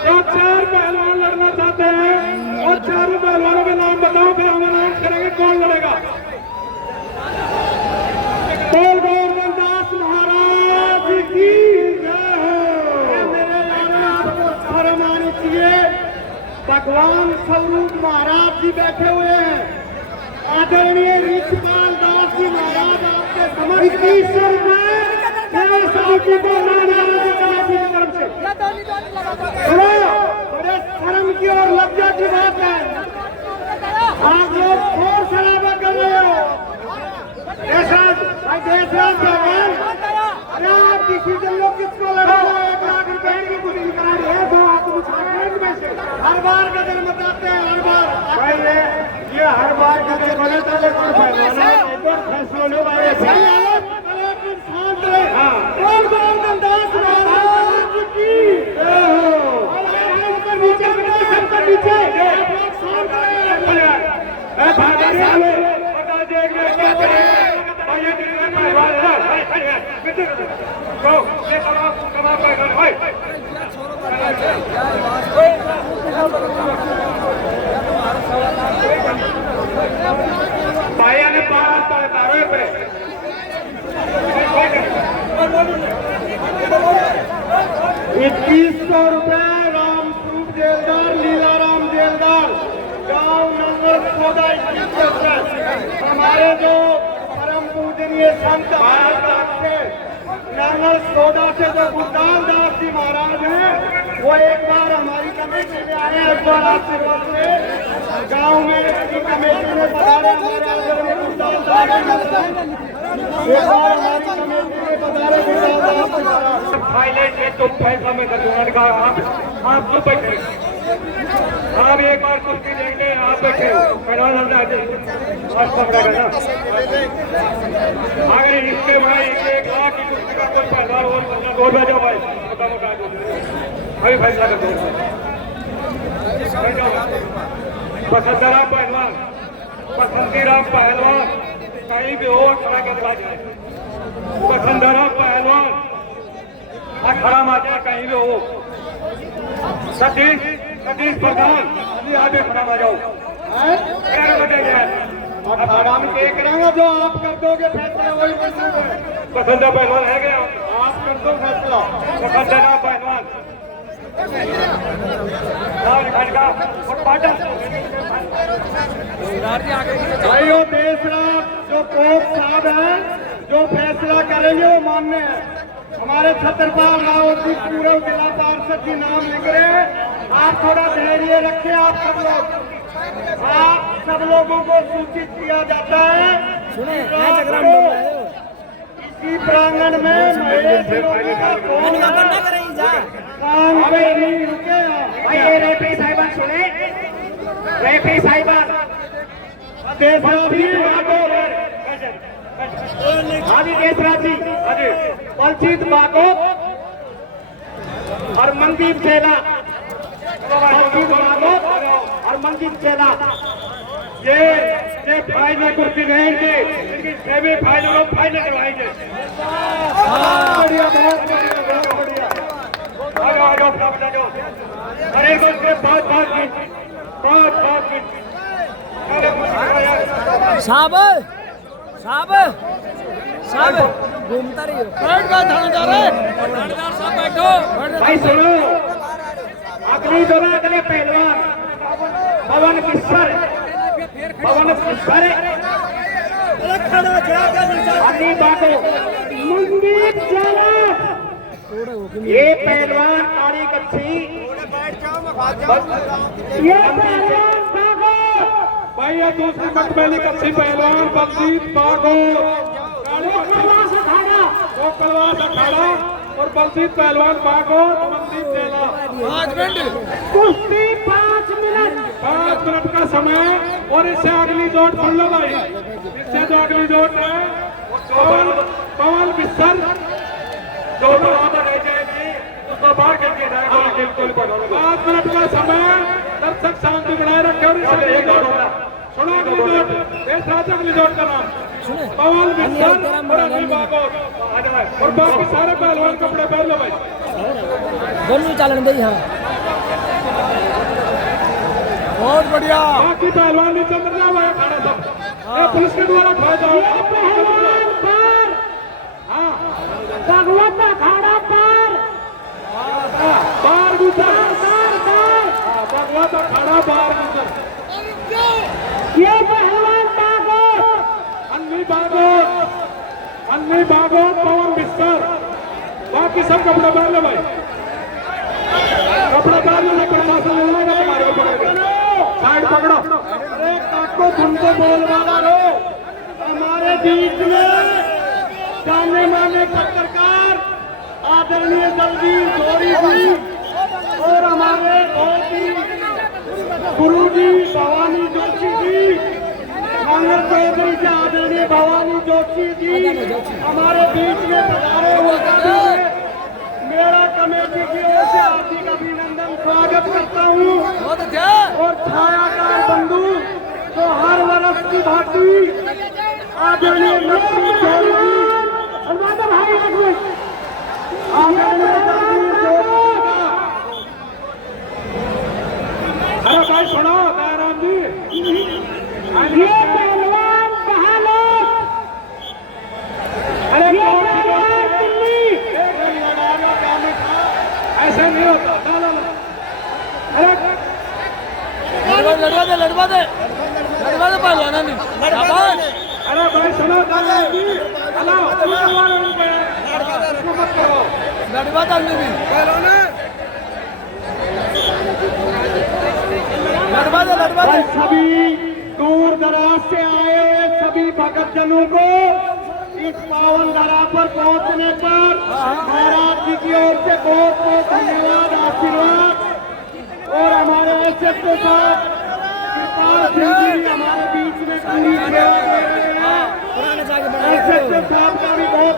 जो 4 पहलवान लड़ना चाहते हैं और 4 पहलवानों के नाम बताओ फिर हम अनाउंस करेंगे कौन लड़ेगा। बोल गोवर्धन दास महाराज की जय हो। मेरे लाने आपको सम्मानित किए भगवान स्वरूप महाराज जी बैठे हुए हैं। आदरणीय ऋषिपाल दास जी महाराज आपके समक्ष 2100 रुपए समिति को तरफ से बड़े शर्म की और लज्जा की बात है, आप लोग शोर शराबा कर रहे हो। देशराज भगवान, अरे आप डिसीजन लो किसको लड़ा 1 लाख रुपए की कुश्ती करा रही है, 2 आदमी छात्र में से हर बार का दिन बताते हैं, हर बार ये हर बार का दिन बने तो फैसलों लो भाई गोवर्धन दास महाराज की नीचे भाइया ने 2100 रुपए राम स्वरूप जेलदार, लीलाराम जेलदार, गांव नंबर 14 हमारे जो परम पूजनीय संत भारत से नंबर 14 से जो गुरदास दास जी महाराज हैं, वो एक बार हमारी कमेटी में आए, एक बार आशीर्वाद से गांव में कमेटी में पधारे हमारे एक बार हमारी कमेटी के बजारे थाईलैंड में तो पैसा में दुकान का आप क्यों बैठे? आप एक बार कुश्ती देंगे, आप बैठे मैदान अंदर आज पकड़ेगा ना। अगर इसके भाई 1 लाख की कुश्ती का कोई पैसा और भेजो भाई, मोटा मोटा अभी फैसला कर दो। पसंदीराम पहलवान, पसंदीराम पहलवान कहीं भी हो खड़ा के बाज है। पसंदीराम पहलवान अखाड़ा माजा कहीं भी हो। सतीश प्रधान अभी आगे खड़ा आ जाओ। 11 बजे जाए अखाड़ा में क्या करेंगे? जो आप कर दोगे फैसला वही कर दोगे। पसंदीराम पहलवान है क्या? आप कर दो फैसला। पसंदीराम पहलवान भाइयों देशराज जो कोच साहब हैं जो फैसला करेंगे वो मानने हैं। हमारे छत्रपाल रावत जी पूरे जिला पार्षद जी नाम लिख रहे हैं। आप थोड़ा धैर्य रखें। आप सब लोगों को सूचित किया जाता है। इसी प्रांगण में रेफरी साहिबान सुने, रेफरी साहिबान हाजी देशराज जी, बलजीत बागोत और मनदीप चेला, बलजीत बागोत और मनदीप चेला ये फाइनल कुर्सी रहेंगे, इनकी सेमीफाइनल और फाइनल करवाएंगे। बढ़िया, बहुत बढ़िया, बहुत बढ़िया। अरे बहुत साहब साहब साहब घूमता रही हो। थानेदार साहब बैठो। भाई सुनो, अगली दोनों अगले पहलवान पवन किस्सर अली बाटो मनदीप चेला। ये पहलवान काली कच्छी, ये पहलवान भाई ये दूसरी मटमैली कच्छी पहलवान बलजीत बागोत, कलवास अखाड़ा और बलजीत पहलवान बागोत, मनदीप चेला। 5 मिनट कुश्ती 5 मिनट का समय। और इससे अगली जोड़ सुन लो भाई, इससे जो अगली जोड़ है पवन किस्सर जो रह जाएगी उसको बाहर कर दिया जाएगा। 5 मिनट का समय, दर्शक शांति बनाए रखे। और सुनो अगली जोड़, देशराज अगली जोड़ का नाम पवन किस्सर और अली बागोत और बाकी सारे पहलवान कपड़े पहन लो भाई। दोनों चालन दे। हाँ बहुत बढ़िया। बाकी पहलवान नीचे अंदर जाओ भाई, खाना सब पुलिस के द्वारा उठाया जाओ। भगवत अखाड़ा पर बार गुजर, भगवत अखाड़ा बार गुजर। ये पहलवान बागोत, अन्नी बागोत, पवन किस्सर। बाकी सब कपड़े पहन लो भाई, कपड़े पहन लो। प्रशासन ले जाएगा तुम्हारे ऊपर, साइड पकड़ो। अरे काको तुमको बोलवाना लो। हमारे बीच में जाने माने पत्रकार आदरणीय दलवीर जोड़ी जी और हमारे बहुत ही गुरु जी भवानी जोशी जी, मंगल चौधरी से आदरणीय भवानी जोशी जी हमारे बीच में पधारे हुए हैं। मेरा कमेटी की ओर से हार्दिक अभिनंदन स्वागत करता हूँ। और छायाकार बंधु तो हर वर्ष की भांति आदरणीय लक्ष्मी जोड़ी जी, अरे भाई सुनो दयाराम जी, ये पहलवान कहाँ लोग? अरे दिल्ली ऐसा नहीं होता। अरे लड़वा दे पहलवाना नहीं। अरे भाई सुनो दयाराम जी, हेलो लड़वा डालने भी सभी दूर दराज से आए हुए सभी भक्तजनों को इस पावन धरा पर पहुंचने पर महाराज जी की ओर से बहुत बहुत धन्यवाद, आशीर्वाद। और हमारे एसएचओ साहब कृपाल सिंह जी हमारे बीच में पूरी सेवा दे रहे हैं। एसएचओ साहब का भी बहुत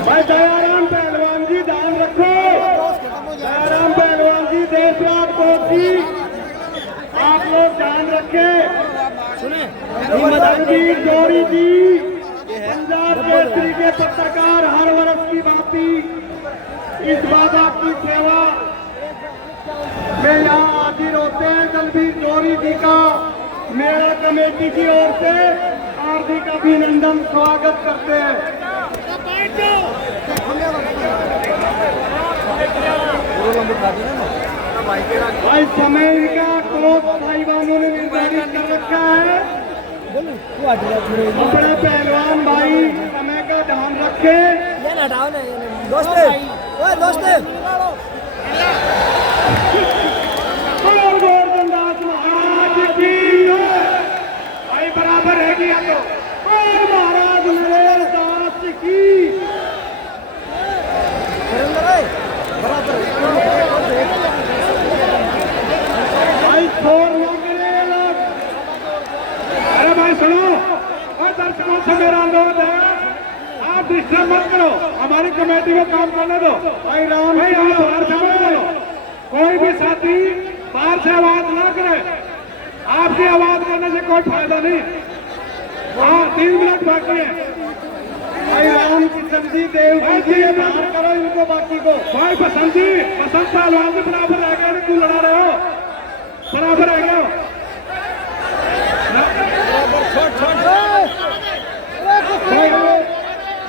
भाई दयाराम पहलवान जी ध्यान रखो। दयाराम पहलवान जी देशराज कोच जी आप लोग ध्यान रखें। रणवीर गौरी जी पंजाब केसरी के पत्रकार हर वर्ष की भांति इस बाबा की सेवा में यहाँ हाजिर होते हैं। रणवीर गौरी जी का मेरा कमेटी की ओर से हार्दिक अभिनंदन स्वागत करते हैं। भाई समय इनका क्लोज भाई बहनों ने निर्धारित कर रखा है। अपना पहलवान भाई समय का ध्यान रखे। गोवर्धन दास महाराज की भाई बराबर है गया तो और महाराज नरेश दास की भाई छोड़ लोग। अरे भाई सुनो और दर्शकों से मेरा अनुरोध है आप डिस्टर्ब मत करो, हमारी कमेटी में काम करने दो। भाई राम भाई आप बाहर से मत करो, कोई भी साथी बाहर से आवाज ना करे। आपकी आवाज करने से कोई फायदा नहीं। हाँ 3 मिनट बाकी है। भाई राम किशन जी देव जी बाहर करो इनको बाकी को। भाई बसंत जी बसंत पहलवान के बराबर रह गए, तू लड़ा रहे हो बराबर रह गए हो।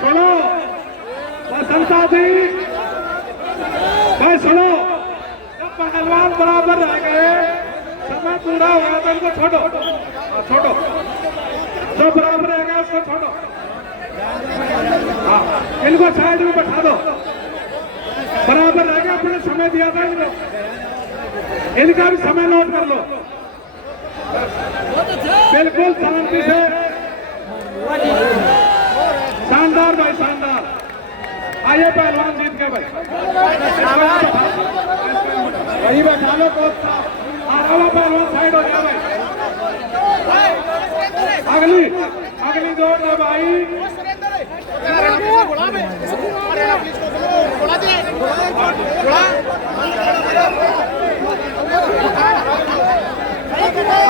सुनो बसंता जी भाई सुनो, जब पहलवान बराबर रह गए समय पूरा हो गया तो इनको छोड़ो छोड़ो, जो बराबर रह गया उसको छोड़ो। हाँ इनको साइड में बैठा दो, बराबर रह गया अपने समय दिया था इनको, इनका भी समय नोट कर लो। बिल्कुल शांति से, शानदार भाई शानदार। आइए पहलवान जीत के भाई वही बैठा लो कोच साहब। आ रहा पहलवान साइड हो गया भाई। अगली दौड़ है भाई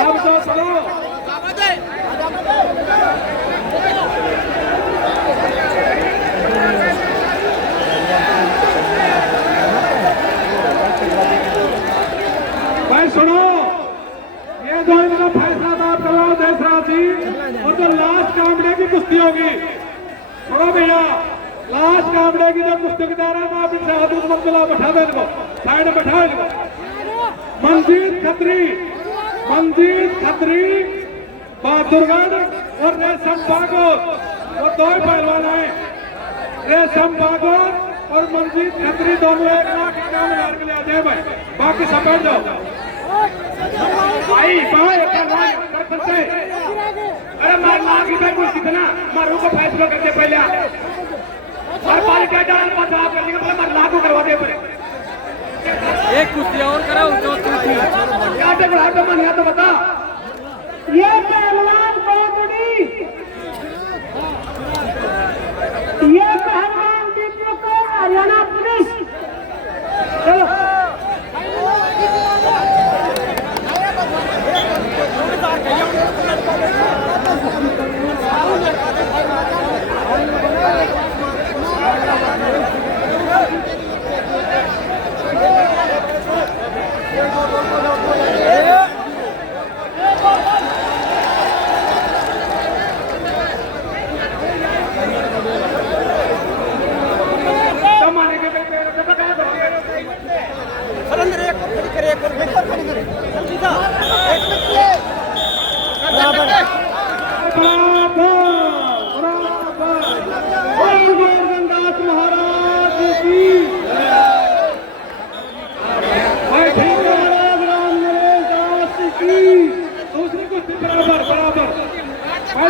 अब तो चलो भाई सुनो, ये जो इनका फैसला था आप करवाओ देशराज जी, और जो लास्ट कामड़े की कुश्ती होगी सुनो भैया, लास्ट कामड़े की जो कुश्ती की दायरा में आप इनसे हाथ मंजिला बैठा दो, इनको साइड में बैठा इनको। मंजीत खत्री बहादुरगढ़ और रेशम भागवत, वो 2 ही पहलवान हैं। रेशम भागवत और मंजीत खत्री दोनों 1,51,000 के लिए आ जाए भाई, बाकी सब बैठ जाओ भाई। अरे मार लाख रुपए कुछ कितना मारू को फैसला करते पहले हर पाल के डाल बचाव करने का मार लाख करवा दे पड़े। एक कुश्ती और कराओ तो क्या बढ़ा तो मन या तो बता। ये पहलवान कोटड़ी, ये पहलवान जीतने को हरियाणा पुलिस। चलो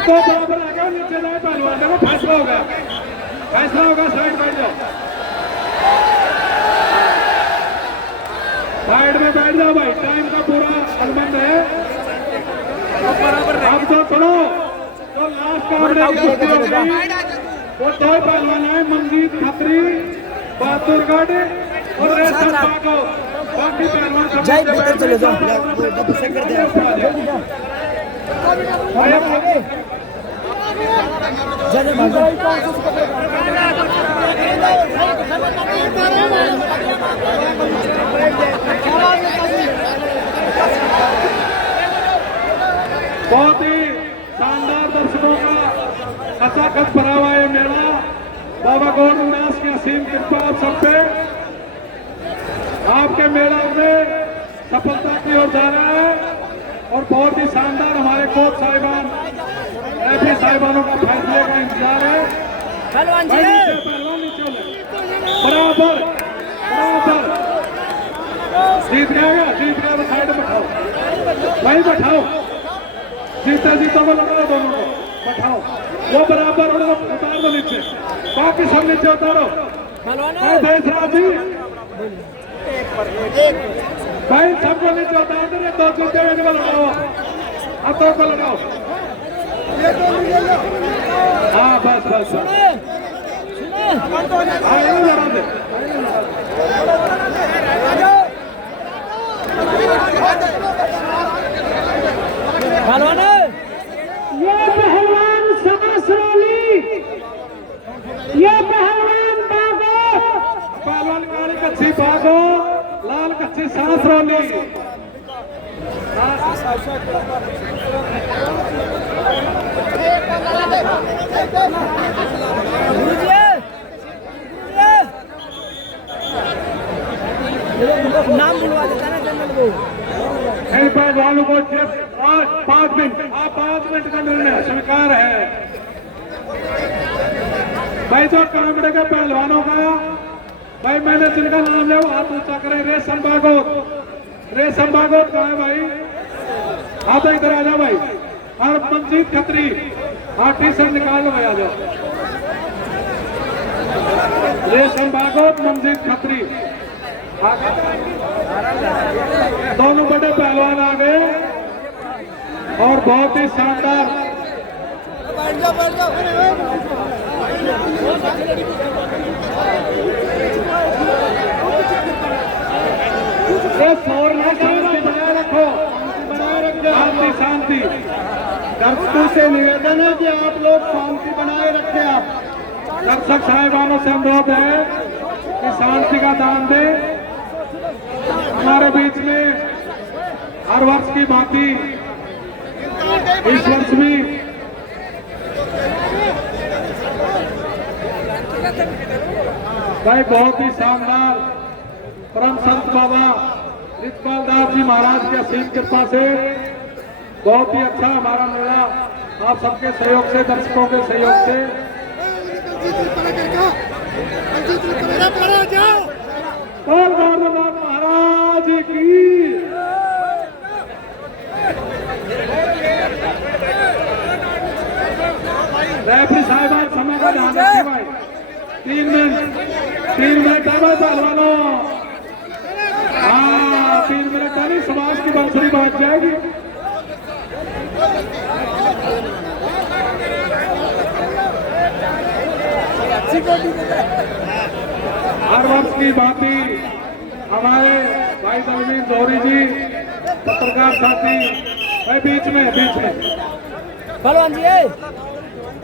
दो बराबर आ गए, नीचे जाए पहलवान, देखो फैसला होगा, फैसला होगा, साइड बैठ जाओ, साइड में बैठ जाओ भाई, टाइम का पूरा अनुबंध है। अब तो सुनो, जो लास्ट का हमने कुश्ती होगी वो दो पहलवान है, मंजीत खत्री बहादुरगढ़ और रेशम बागो, बाकी पहलवान जय भीतर चले जाओ। बहुत ही शानदार दर्शकों का खचाखच भरा हुआ है मेला। बाबा गौरनाथ की असीम कृपा आप सब पे, आपके मेला में सफलता की ओर जा रहा है और बहुत ही शानदार हमारे कोच साहिबान ऐसे साहिबानों का फैसले का इंतजार है। पहलवान जी बराबर बराबर जीत गया तो साइड में बैठाओ, वहीं बैठाओ, जीते जीतों को लगाओ, दोनों को बैठाओ, वो बराबर उनको उतार दो नीचे, बाकी सब नीचे उतारो। देशराज जी भाई सबको नीचे उतार दो, दो जूते एक को लगाओ, हाथों को लगाओ। हाँ बस बस लड़ा दे। पहलवान ये पहलवान समसरोली, ये पहलवान बागो, पहलवान काली कच्ची बागो, लाल कच्ची सांसरौली। नाम बुलवा देता ना जनरल को। पहलवानों को 5 मिनट, 5 मिनट का निर्णय स्वीकार है भाई। जो कांगड़े के पहलवानों का भाई मैंने जिनका नाम लिया वो हाथ ऊंचा करे। रेशम बागोत कहाँ है भाई? हाथ इधर आ जाओ भाई। और मंजीत खत्री, हाँ टी शर्ट निकाल लो भाई, आ जाओ। रेशम बागोत, मंजीत खत्री, दोनों बड़े पहलवान आ गए और बहुत ही शानदार शांति बनाए रखो, शांति। दर्शकों से निवेदन है कि आप लोग शांति बनाए रखें। आप दर्शक साहिबानों से अनुरोध है कि शांति का दान दें। हमारे बीच में हर वर्ष की भांति इस वर्ष भी भाई बहुत ही शानदार परम संत बाबा रितपाल दास जी महाराज की असीम कृपा से बहुत ही अच्छा हमारा मेला आप सबके सहयोग से, दर्शकों के सहयोग से और गौरनाथ महाराज की रेफरी साहिबान समय का ध्यान रखिए भाई। 3 मिनट है भाई पहलवानों। हाँ 3 मिनट है, समाज की बंसुरी बाज जाएगी। हर वर्ष की भांति हमारे भाई दलवीर जौहरी जी, पत्रकार साथी भाई बीच में पहलवान जी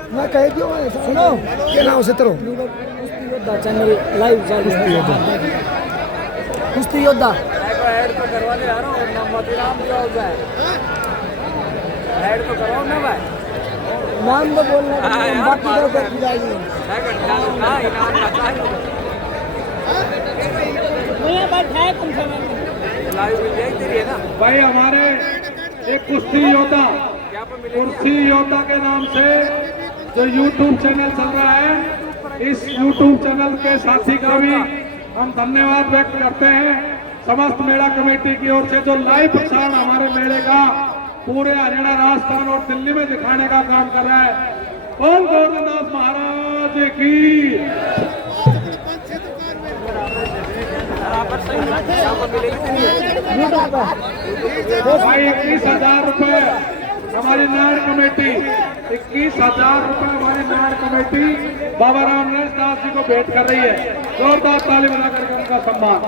मैं कह दियो, सुनो क्या नाम से तेरो? कुश्ती योद्धा चैनल लाइव चालू। कुश्ती योद्धा ऐड तो करवाने आ रहा हूँ, नाम मोतीराम जो हो जाए ऐड तो करवाओ ना भाई। नाम तो बोलना बाकी तो देखी जाएगी। भाई हमारे एक कुश्ती योद्धा, कुर्सी योद्धा के नाम से जो YouTube चैनल चल रहा है, इस YouTube चैनल के साथी का भी हम धन्यवाद व्यक्त करते हैं। समस्त मेला कमेटी की ओर से जो लाइव प्रसारण हमारे मेले का पूरे हरियाणा, राजस्थान और दिल्ली में दिखाने का काम कर रहा है। बोल गोरखनाथ महाराज की। भाई 21,000 रुपए हमारी नाड़ कमेटी, 21,000 रुपए हमारी नाड़ कमेटी बाबा रामनेश दास जी को भेंट कर रही है। जोरदार ताली बजा करके उनका सम्मान।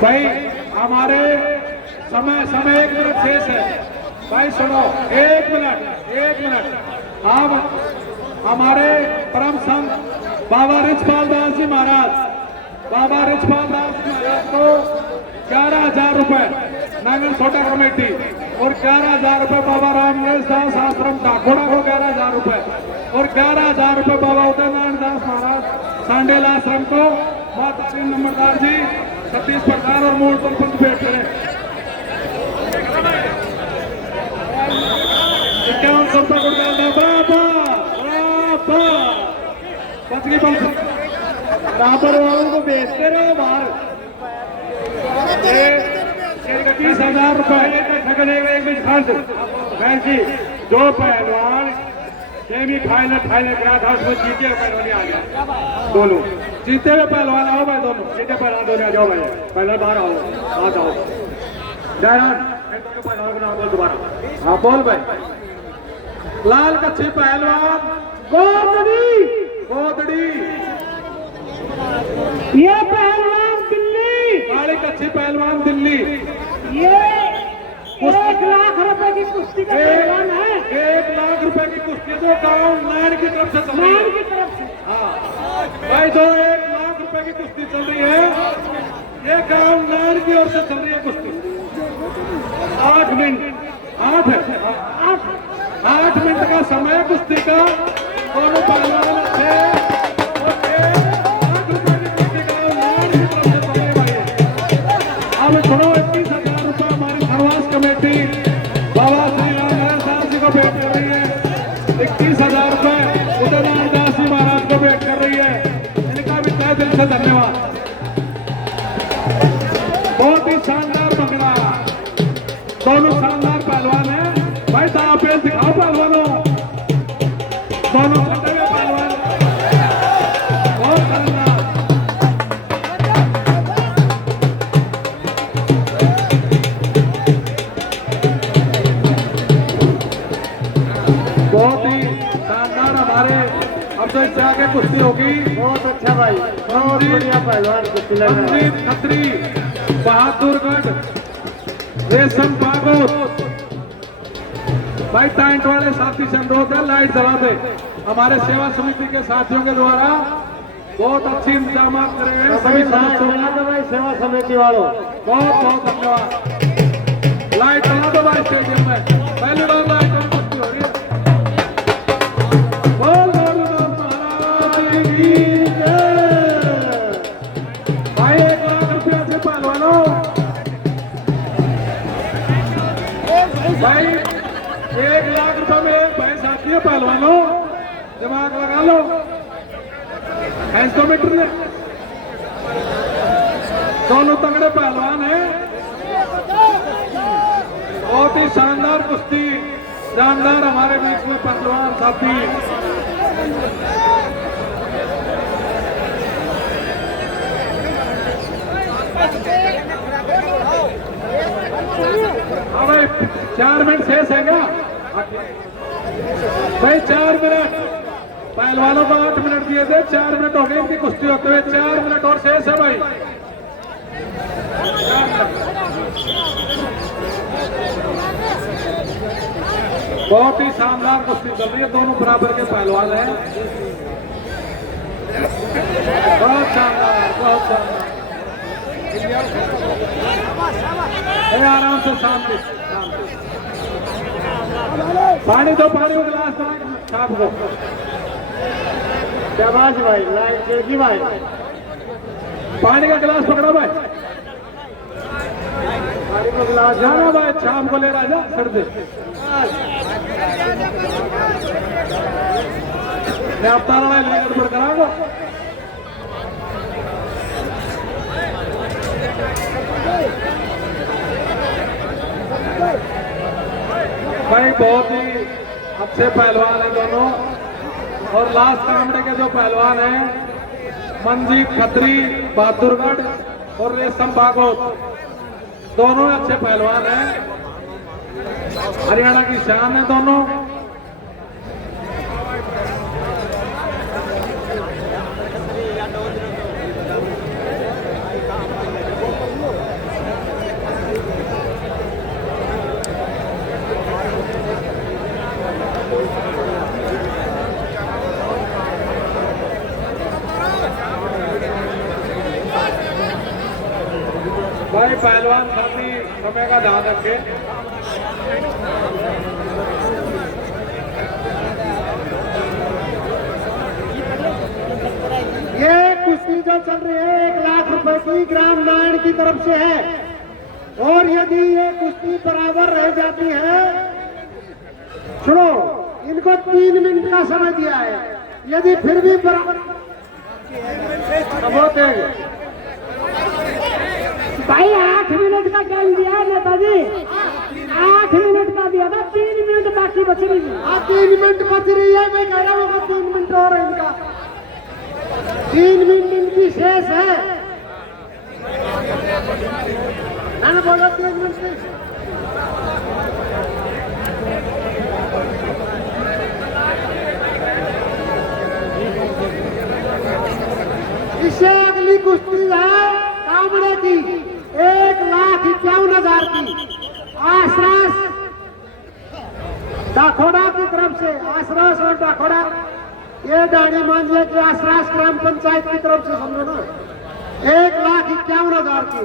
भाई हमारे समय 1 मिनट शेष है। भाई सुनो, 1 मिनट। अब हमारे परम संत बाबा रिछपाल दास जी महाराज को 11,000 रुपए नांगल छोटा कमेटी और 11,000 रुपए बाबा रामनेश दास आश्रम डाकोड़ा को 11,000 रुपए और 11,000 रुपए बाबा उदयनारायण दास महाराज सांडेल आश्रम को माता श्री नंबरदार जी सतीश प्रधान और मूल पंच भेंट करें। 51 सौ रुपए बराबर वालों को बेचते रहे बाहर। 30,000 रुपए जो पहलवान सेमी फाइनल करा था उसमें जीते हुए पहलवान आ गया। दोनों जीते हुए पहलवान आओ भाई, दोनों जीते पहलवान दोनों आ जाओ भाई, पहले बाहर आओ, आ जाओ पहलवान को नाम बोल दोबारा। हाँ बोल भाई। लाल कच्छी पहलवान गोदड़ी, ये पहलवान दिल्ली, काली कच्छी पहलवान दिल्ली। ये 1 लाख रुपए की कुश्ती का पहलवान है। 1 लाख रुपए की कुश्ती जो गाँव नाड़ की तरफ से चल रही है। की तरफ से हाँ भाई, जो 1 लाख रुपए की कुश्ती चल रही है, ये गाँव नाड़ की ओर से चल रही है कुश्ती। 8 मिनट 8 मिनट का समय कुश्ती का। दोनों पहलवान थे और 1 लाख रुपए की कुश्ती गाँव नाड़ की तरफ से चल रही है। अब सुनो, 21,000 रुपए हमारी खरवास कमेटी बाबा श्री रामनारायण दास जी को भेंट कर रही है। 21,000 रुपए उदयनारायण दास जी महाराज को भेंट कर रही है। इनका भी तहे दिल से धन्यवाद। बहुत ही शानदार पकड़ा, दोनों शानदार पहलवान है भाई। दांव दिखाओ पहलवानों, दोनों खड़े हुए पहलवान बहुत शानदार। बहुत ही शानदार हमारे अब तो इससे आगे कुश्ती होगी। बहुत अच्छा भाई, बहुत बढ़िया पहलवान कुश्ती लड़ रहा है। मंजीत खत्री, बहादुरगढ़, रेशम भागवत भाई। टेंट वाले साथी से अनुरोध है, लाइट जला दे। हमारे सेवा समिति के साथियों के द्वारा बहुत अच्छी इंतजाम करे हैं सभी सदस्यों ने। भाई सेवा समिति वालों बहुत बहुत धन्यवाद। लाइट जला दो भाई स्टेडियम में, पहली बार लाइट में कुश्ती हो रही है। बोल गोरखनाथ महाराज की जय। भाई 1 लाख रुपया से पहलवानों, भाई 1 लाख रुपए में एक भैंस आती है पहलवानों, दिमाग लगा लो। भैंस तो मीटर ने दोनों तगड़े पहलवान हैं। बहुत ही शानदार कुश्ती, शानदार हमारे बीच में पहलवान साथी। हाँ भाई 4 मिनट शेष है क्या भाई? 4 मिनट, पहलवानों को 8 मिनट दिए थे, 4 मिनट हो गए इनकी कुश्ती होते हुए। 4 मिनट और शेष है भाई। बहुत ही शानदार कुश्ती चल रही है, दोनों बराबर के पहलवान हैं। बहुत शानदार, बहुत शानदार। आराम से शांति, पानी दो, पानी को गिलास दो साहब को। शाबाश भाई, लाइट जल्दी भाई, पानी का गिलास पकड़ो भाई। जाना भाई शाम को ले राजा सर दे मैं अब तारा ले गड़बड़ कराऊंगा भाई बहुत ही अच्छे पहलवान हैं दोनों और लास्ट कामड़े के जो पहलवान हैं मंजीत खत्री बहादुरगढ़ और रेशम भागवत दोनों अच्छे पहलवान हैं हरियाणा की शान है दोनों भाई पहलवान साथी समय का ध्यान रखे ये कुश्ती जो चल रही है 1 लाख रुपए की ग्राम नारायण की तरफ से है और यदि ये कुश्ती बराबर रह जाती है सुनो इनको 3 मिनट का समय दिया है यदि फिर भी बराबर भाई 8 मिनट का टाइम दिया है नेताजी 8 मिनट का दिया था 3 मिनट बाकी बच रही है 3 मिनट बच रही है मैं कह रहा हूँ 3 मिनट और है इनका 3 मिनट इनकी शेष है मैंने बोला 3 मिनट शेष इससे अगली कुश्ती है कामड़े की 1,51,000 की आश्रास डाखोड़ा की तरफ से आश्रास और डाखोड़ा ये डाणी मान लिया कि आश्रास ग्राम पंचायत की तरफ से समझो ना 1,51,000 की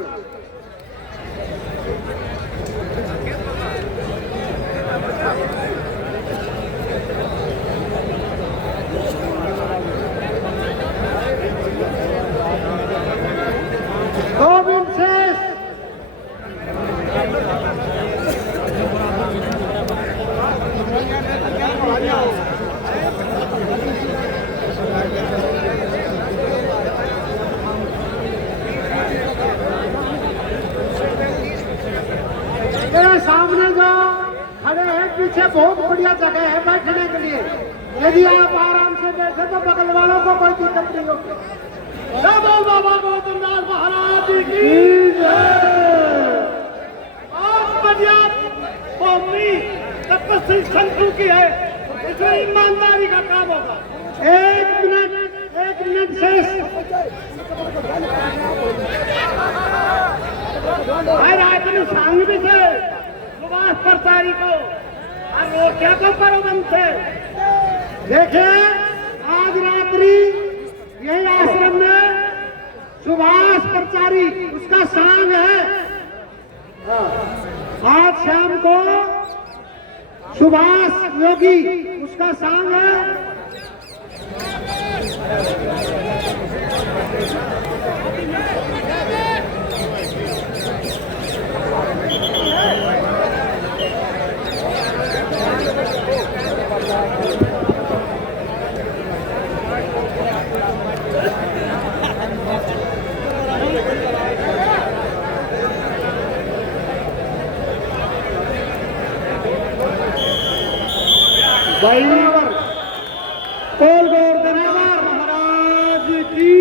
मेरे सामने जो खड़े हैं पीछे बहुत बढ़िया जगह है बैठने के लिए यदि आप आराम से बैठे तो बगल वालों को कोई दिक्कत नहीं होगी बाबा गौतमदास महाराज की बहुत बढ़िया कौमी तपस्वी संतों की है इसमें ईमानदारी का काम होगा 1 मिनट शेष भाई रात में सांग भी थे सुभाष प्रचारी को और वो क्या तो करो बंद थे देखिए आज रात्रि यही आश्रम में सुभाष प्रचारी उसका सांग है आज शाम को सुभाष योगी उसका सांग है कोल गोवर्धनेश्वर महाराज की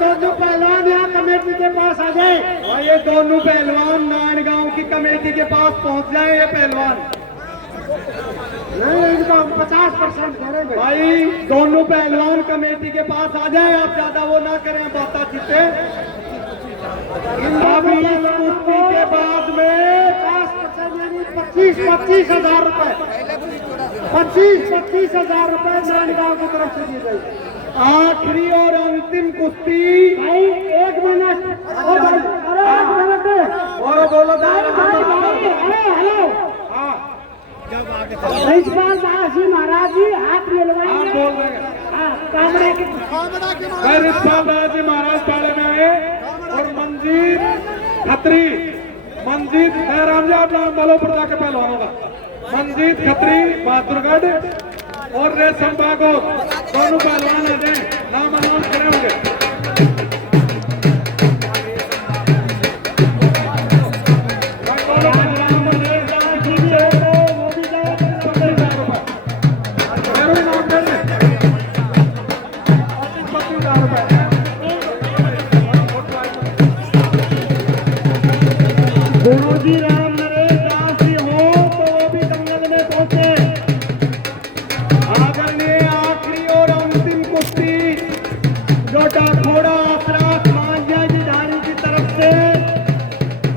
दोनों पहलवान यहाँ कमेटी के पास आ जाए और ये दोनों पहलवान नारायण गांव की कमेटी के पास पहुंच जाए ये पहलवान नहीं इनको 50% दे रहे भाई दोनों पहलवान कमेटी के पास आ जाए आप ज्यादा वो ना करें बाता चीते अभी कुश्ती के बाद में 25,000 रुपए 25,000 रुपए नारायणगांव की तरफ से दिए गए आखिरी और अंतिम कुश्ती भाई 1 मिनट और बोलो हेलो रिछपाल दास जी महाराज जी हाथ मिलवाएंगे बोल रहे हैं रिछपाल दास जी महाराज पाले में आए और मंजीत खत्री मंजीत खैराम जी आप नाम बोलो पर जाके पहलवानों का। मंजीत खत्री बहादुरगढ़ और रेशम भागवत दोनों पहलवान आ जाए, नाम अनाउंस करे होंगे। गुरुजी राम नरेश दास जी हो तो वो भी दंगल में पहुंचे। आदरणीय आखिरी और अंतिम कुश्ती जो डाकोड़ा अपराध मांझा जी धारी की तरफ से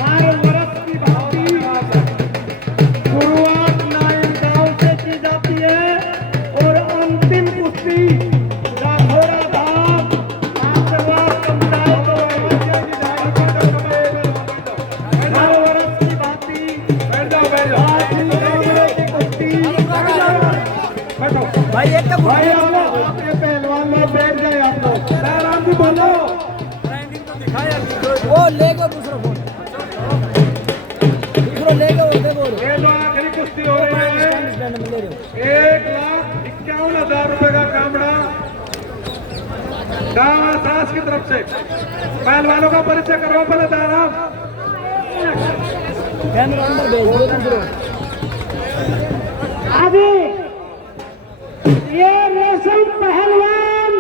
12 वर्ष की भावी शुरुआत नायन गांव से की जाती है और अंतिम कुश्ती डाकोड़ा धाम आशीर्वाद पंचायत और मांझा जी धारी की तरफ से 12 वर्ष की भांति भाई एक तो भाई आपने पहलवान लोग बैठ गए आप लोग आराम से बोलो। वो ले गो दूसरा फोन, दूसरा ले गो दे बोल। ये जो आखिरी कुश्ती हो रही है 1,51,000 रुपए का कामड़ा गाँव सास की तरफ से। पहलवानों का परिचय करो पहले दाराम। कैमरा अंदर भेज दो दूसरो। आगे ये रेशम पहलवान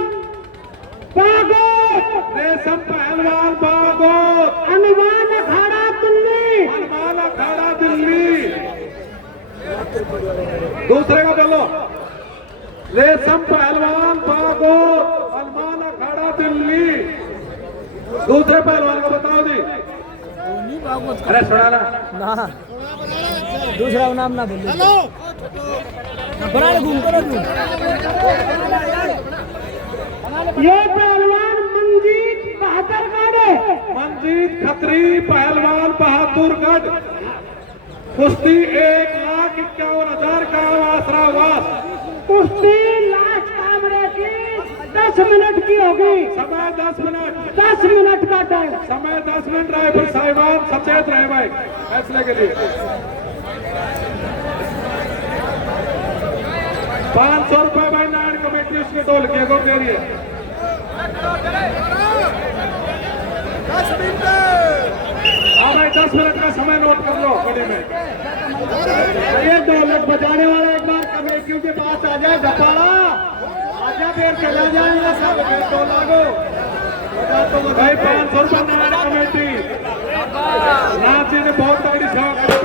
बागोत, रेशम पहलवान बागोत, हनुमान अखाड़ा दिल्ली। हनुमान अखाड़ा दिल्ली। दूसरे का बोलो। रेशम पहलवान बागोत, हनुमान अखाड़ा दिल्ली। दूसरे पहलवान को बताओ जी। अरे सुना ना ना दूसरा नाम ना बोल। बना घूमते रहो तू। ये पहलवान मंजीत बहादुरगढ़ है। मंजीत खत्री पहलवान बहादुरगढ़। कुश्ती 1,51,000 का आसरावास। कुश्ती लास्ट कामरे की 10 मिनट की होगी। समय 10 मिनट। 10 मिनट का टाइम। समय 10 मिनट रहे फिर साहिबान सचेत रहे भाई फैसले के लिए। 500 रुपए भाई नारायण कमेटी उसके टोल के को दे रही है। 10 मिनट। हाँ भाई 10 मिनट का समय नोट कर लो कड़ी में। ये ढोलक बजाने वाला एक बार कमेटियों के पास आ जाए। धपाला आजा फिर चला जाएगा सब टोला को तो भाई 500 रुपए नारायण कमेटी। नाथ जी ने बहुत तगड़ी सेवा करी।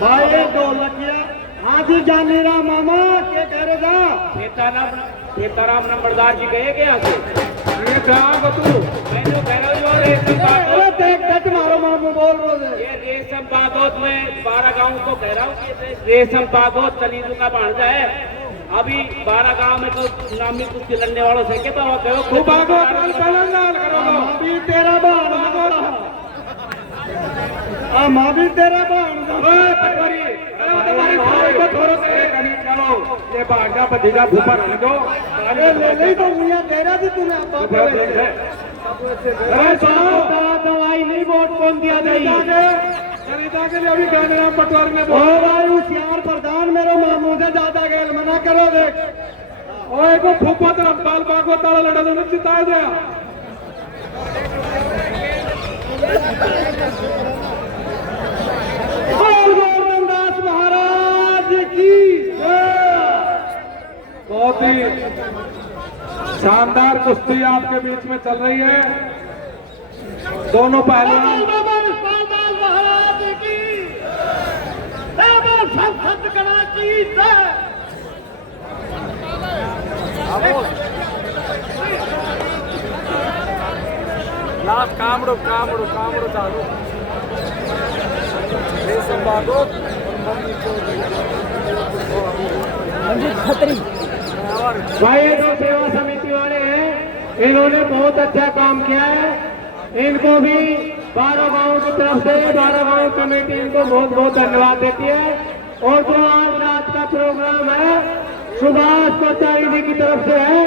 भाई ये ढोलकिया आज ही जाने रहा मामा क्या करेगा। सीताराम नंबरदार जी गए क्या यहाँ से? ये कहाँ को तू मैंने कह रहा हूँ रेशम अरे बागोत, देख देख मारो मामू बोल रहे थे। ये रेशम बागोत में 12 गाँव को कह रहा हूँ कि रेशम बागोत तनीजू का भांजा है। अभी 12 गाँव में तो नामी कुछ लड़ने वालों से के तो कहो तू भागो कल पहले नाल करो। अभी तेरा बाण माँ भी तेरा बाण तुम्हारी भाई को थोड़ा से कहीं चलो ये भागा भतीजा भूपा रहने दो। अरे ले ले तो मुझे तेरा भी तूने अरे सुनो दवाई नहीं वोट कौन दिया सरिता के लिए अभी गांधीराम पटवारी ने ओ भाई होशियार प्रधान मेरे मामू से ज्यादा गेल मना करो देख। ओए को फूफा तो रंपाल बागो ताला लड़ा दो जिताया गया। गोवर्धन दास महाराज की बहुत ही शानदार कुश्ती आपके बीच में चल रही है। दोनों पहलवान महाराज की संसद कराची से लास्ट कामड़ो कामड़ो कामड़ो चालू रेशम बागोत मंजीत खत्री। भाई ये जो सेवा समिति वाले हैं इन्होंने बहुत अच्छा काम किया है। इनको भी 12 गाँव की तरफ से 12 गाँव कमेटी इनको बहुत बहुत धन्यवाद देती है। और जो आज रात का प्रोग्राम है सुभाष कोचारी जी की तरफ से है,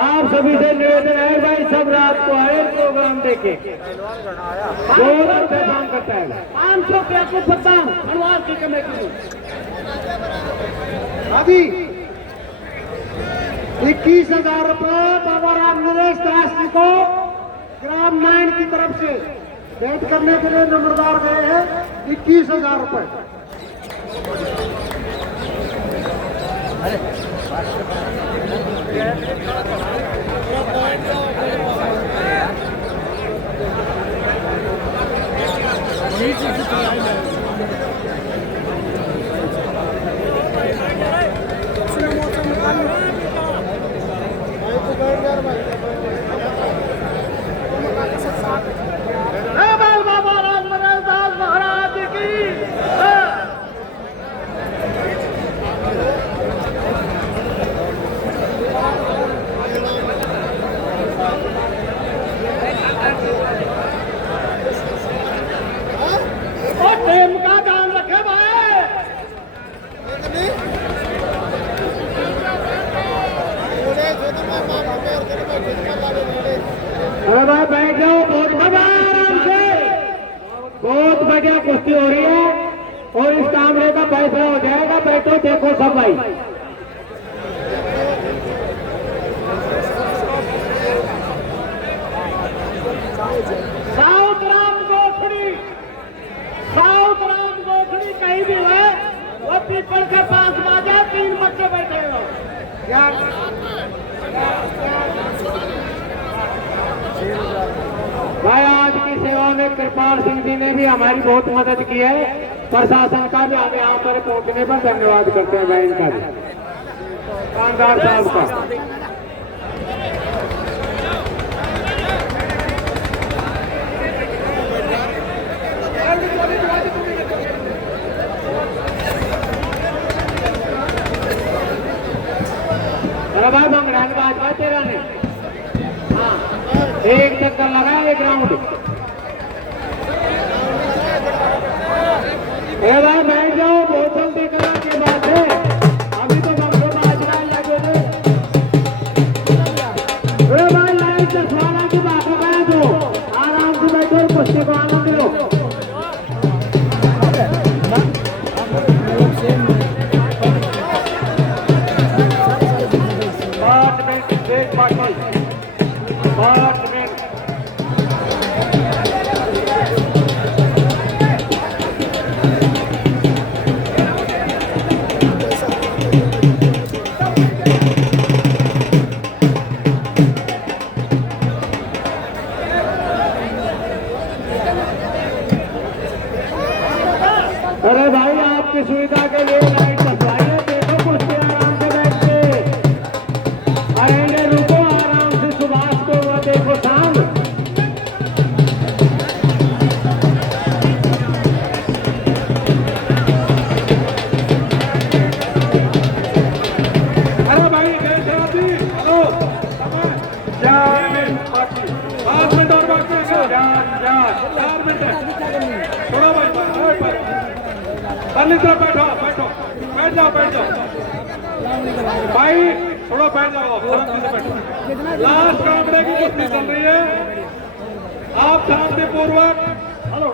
आप सभी से निवेदन है भाई सब रात को आए प्रोग्राम देखे। बहुत अच्छा काम करता है। 500 रुपया को पता खड़वास की कमेटी में अभी 21,000 रुपए बाबा राम नरेश त्रासदी को ग्राम 9 की तरफ से भेंट करने के लिए नंबरदार गए हैं। 21,000 रुपए। बाबा राम नरेश दास महाराज की और टेम का ध्यान रखे भाई। अरे भाई बैठ जाओ, बहुत मजा आराम से, बहुत बढ़िया कुश्ती हो रही है और इस कामरे का फैसला हो जाएगा। बैठो देखो सब भाई। साउथ राम गोखड़ी कहीं भी है वो पीपल के पास बाजा 3 बच्चे बैठे हो। भाई आज की सेवा में कृपाल सिंह जी ने भी हमारी बहुत मदद की है। प्रशासन का भी हमें यहाँ पर पहुंचने पर धन्यवाद करते हैं भाई इनका भी, दुकानदार साहब का। अरे भाई बंगरान बाजवा तेरा ने एक चक्कर लगाया 1 राउंड। भाई बैठ जाओ, बहुत जल्दी करा के बात है, अभी तो बंगलो बाजरा लगे थे। अरे भाई लाइट चश्माना की बात है तो आराम से बैठो, कुश्ती को आनंद लो। अरे भाई आपकी सुविधा के लिए लाइट सप्लाई है, देखो कुश्ती आराम से बैठ के। अरे रुको आराम से, सुभाष को वो देखो शाम। अरे भाई हेलो 4 मिनट बाकी, 5 मिनट और बाकी है। 4 मिनट थोड़ा भाई तरफ बैठो, बैठ जाओ भाई, थोड़ा बैठ जाओ, लास्ट कामरे की कुश्ती चल रही है। आप शांतिपूर्वक हेलो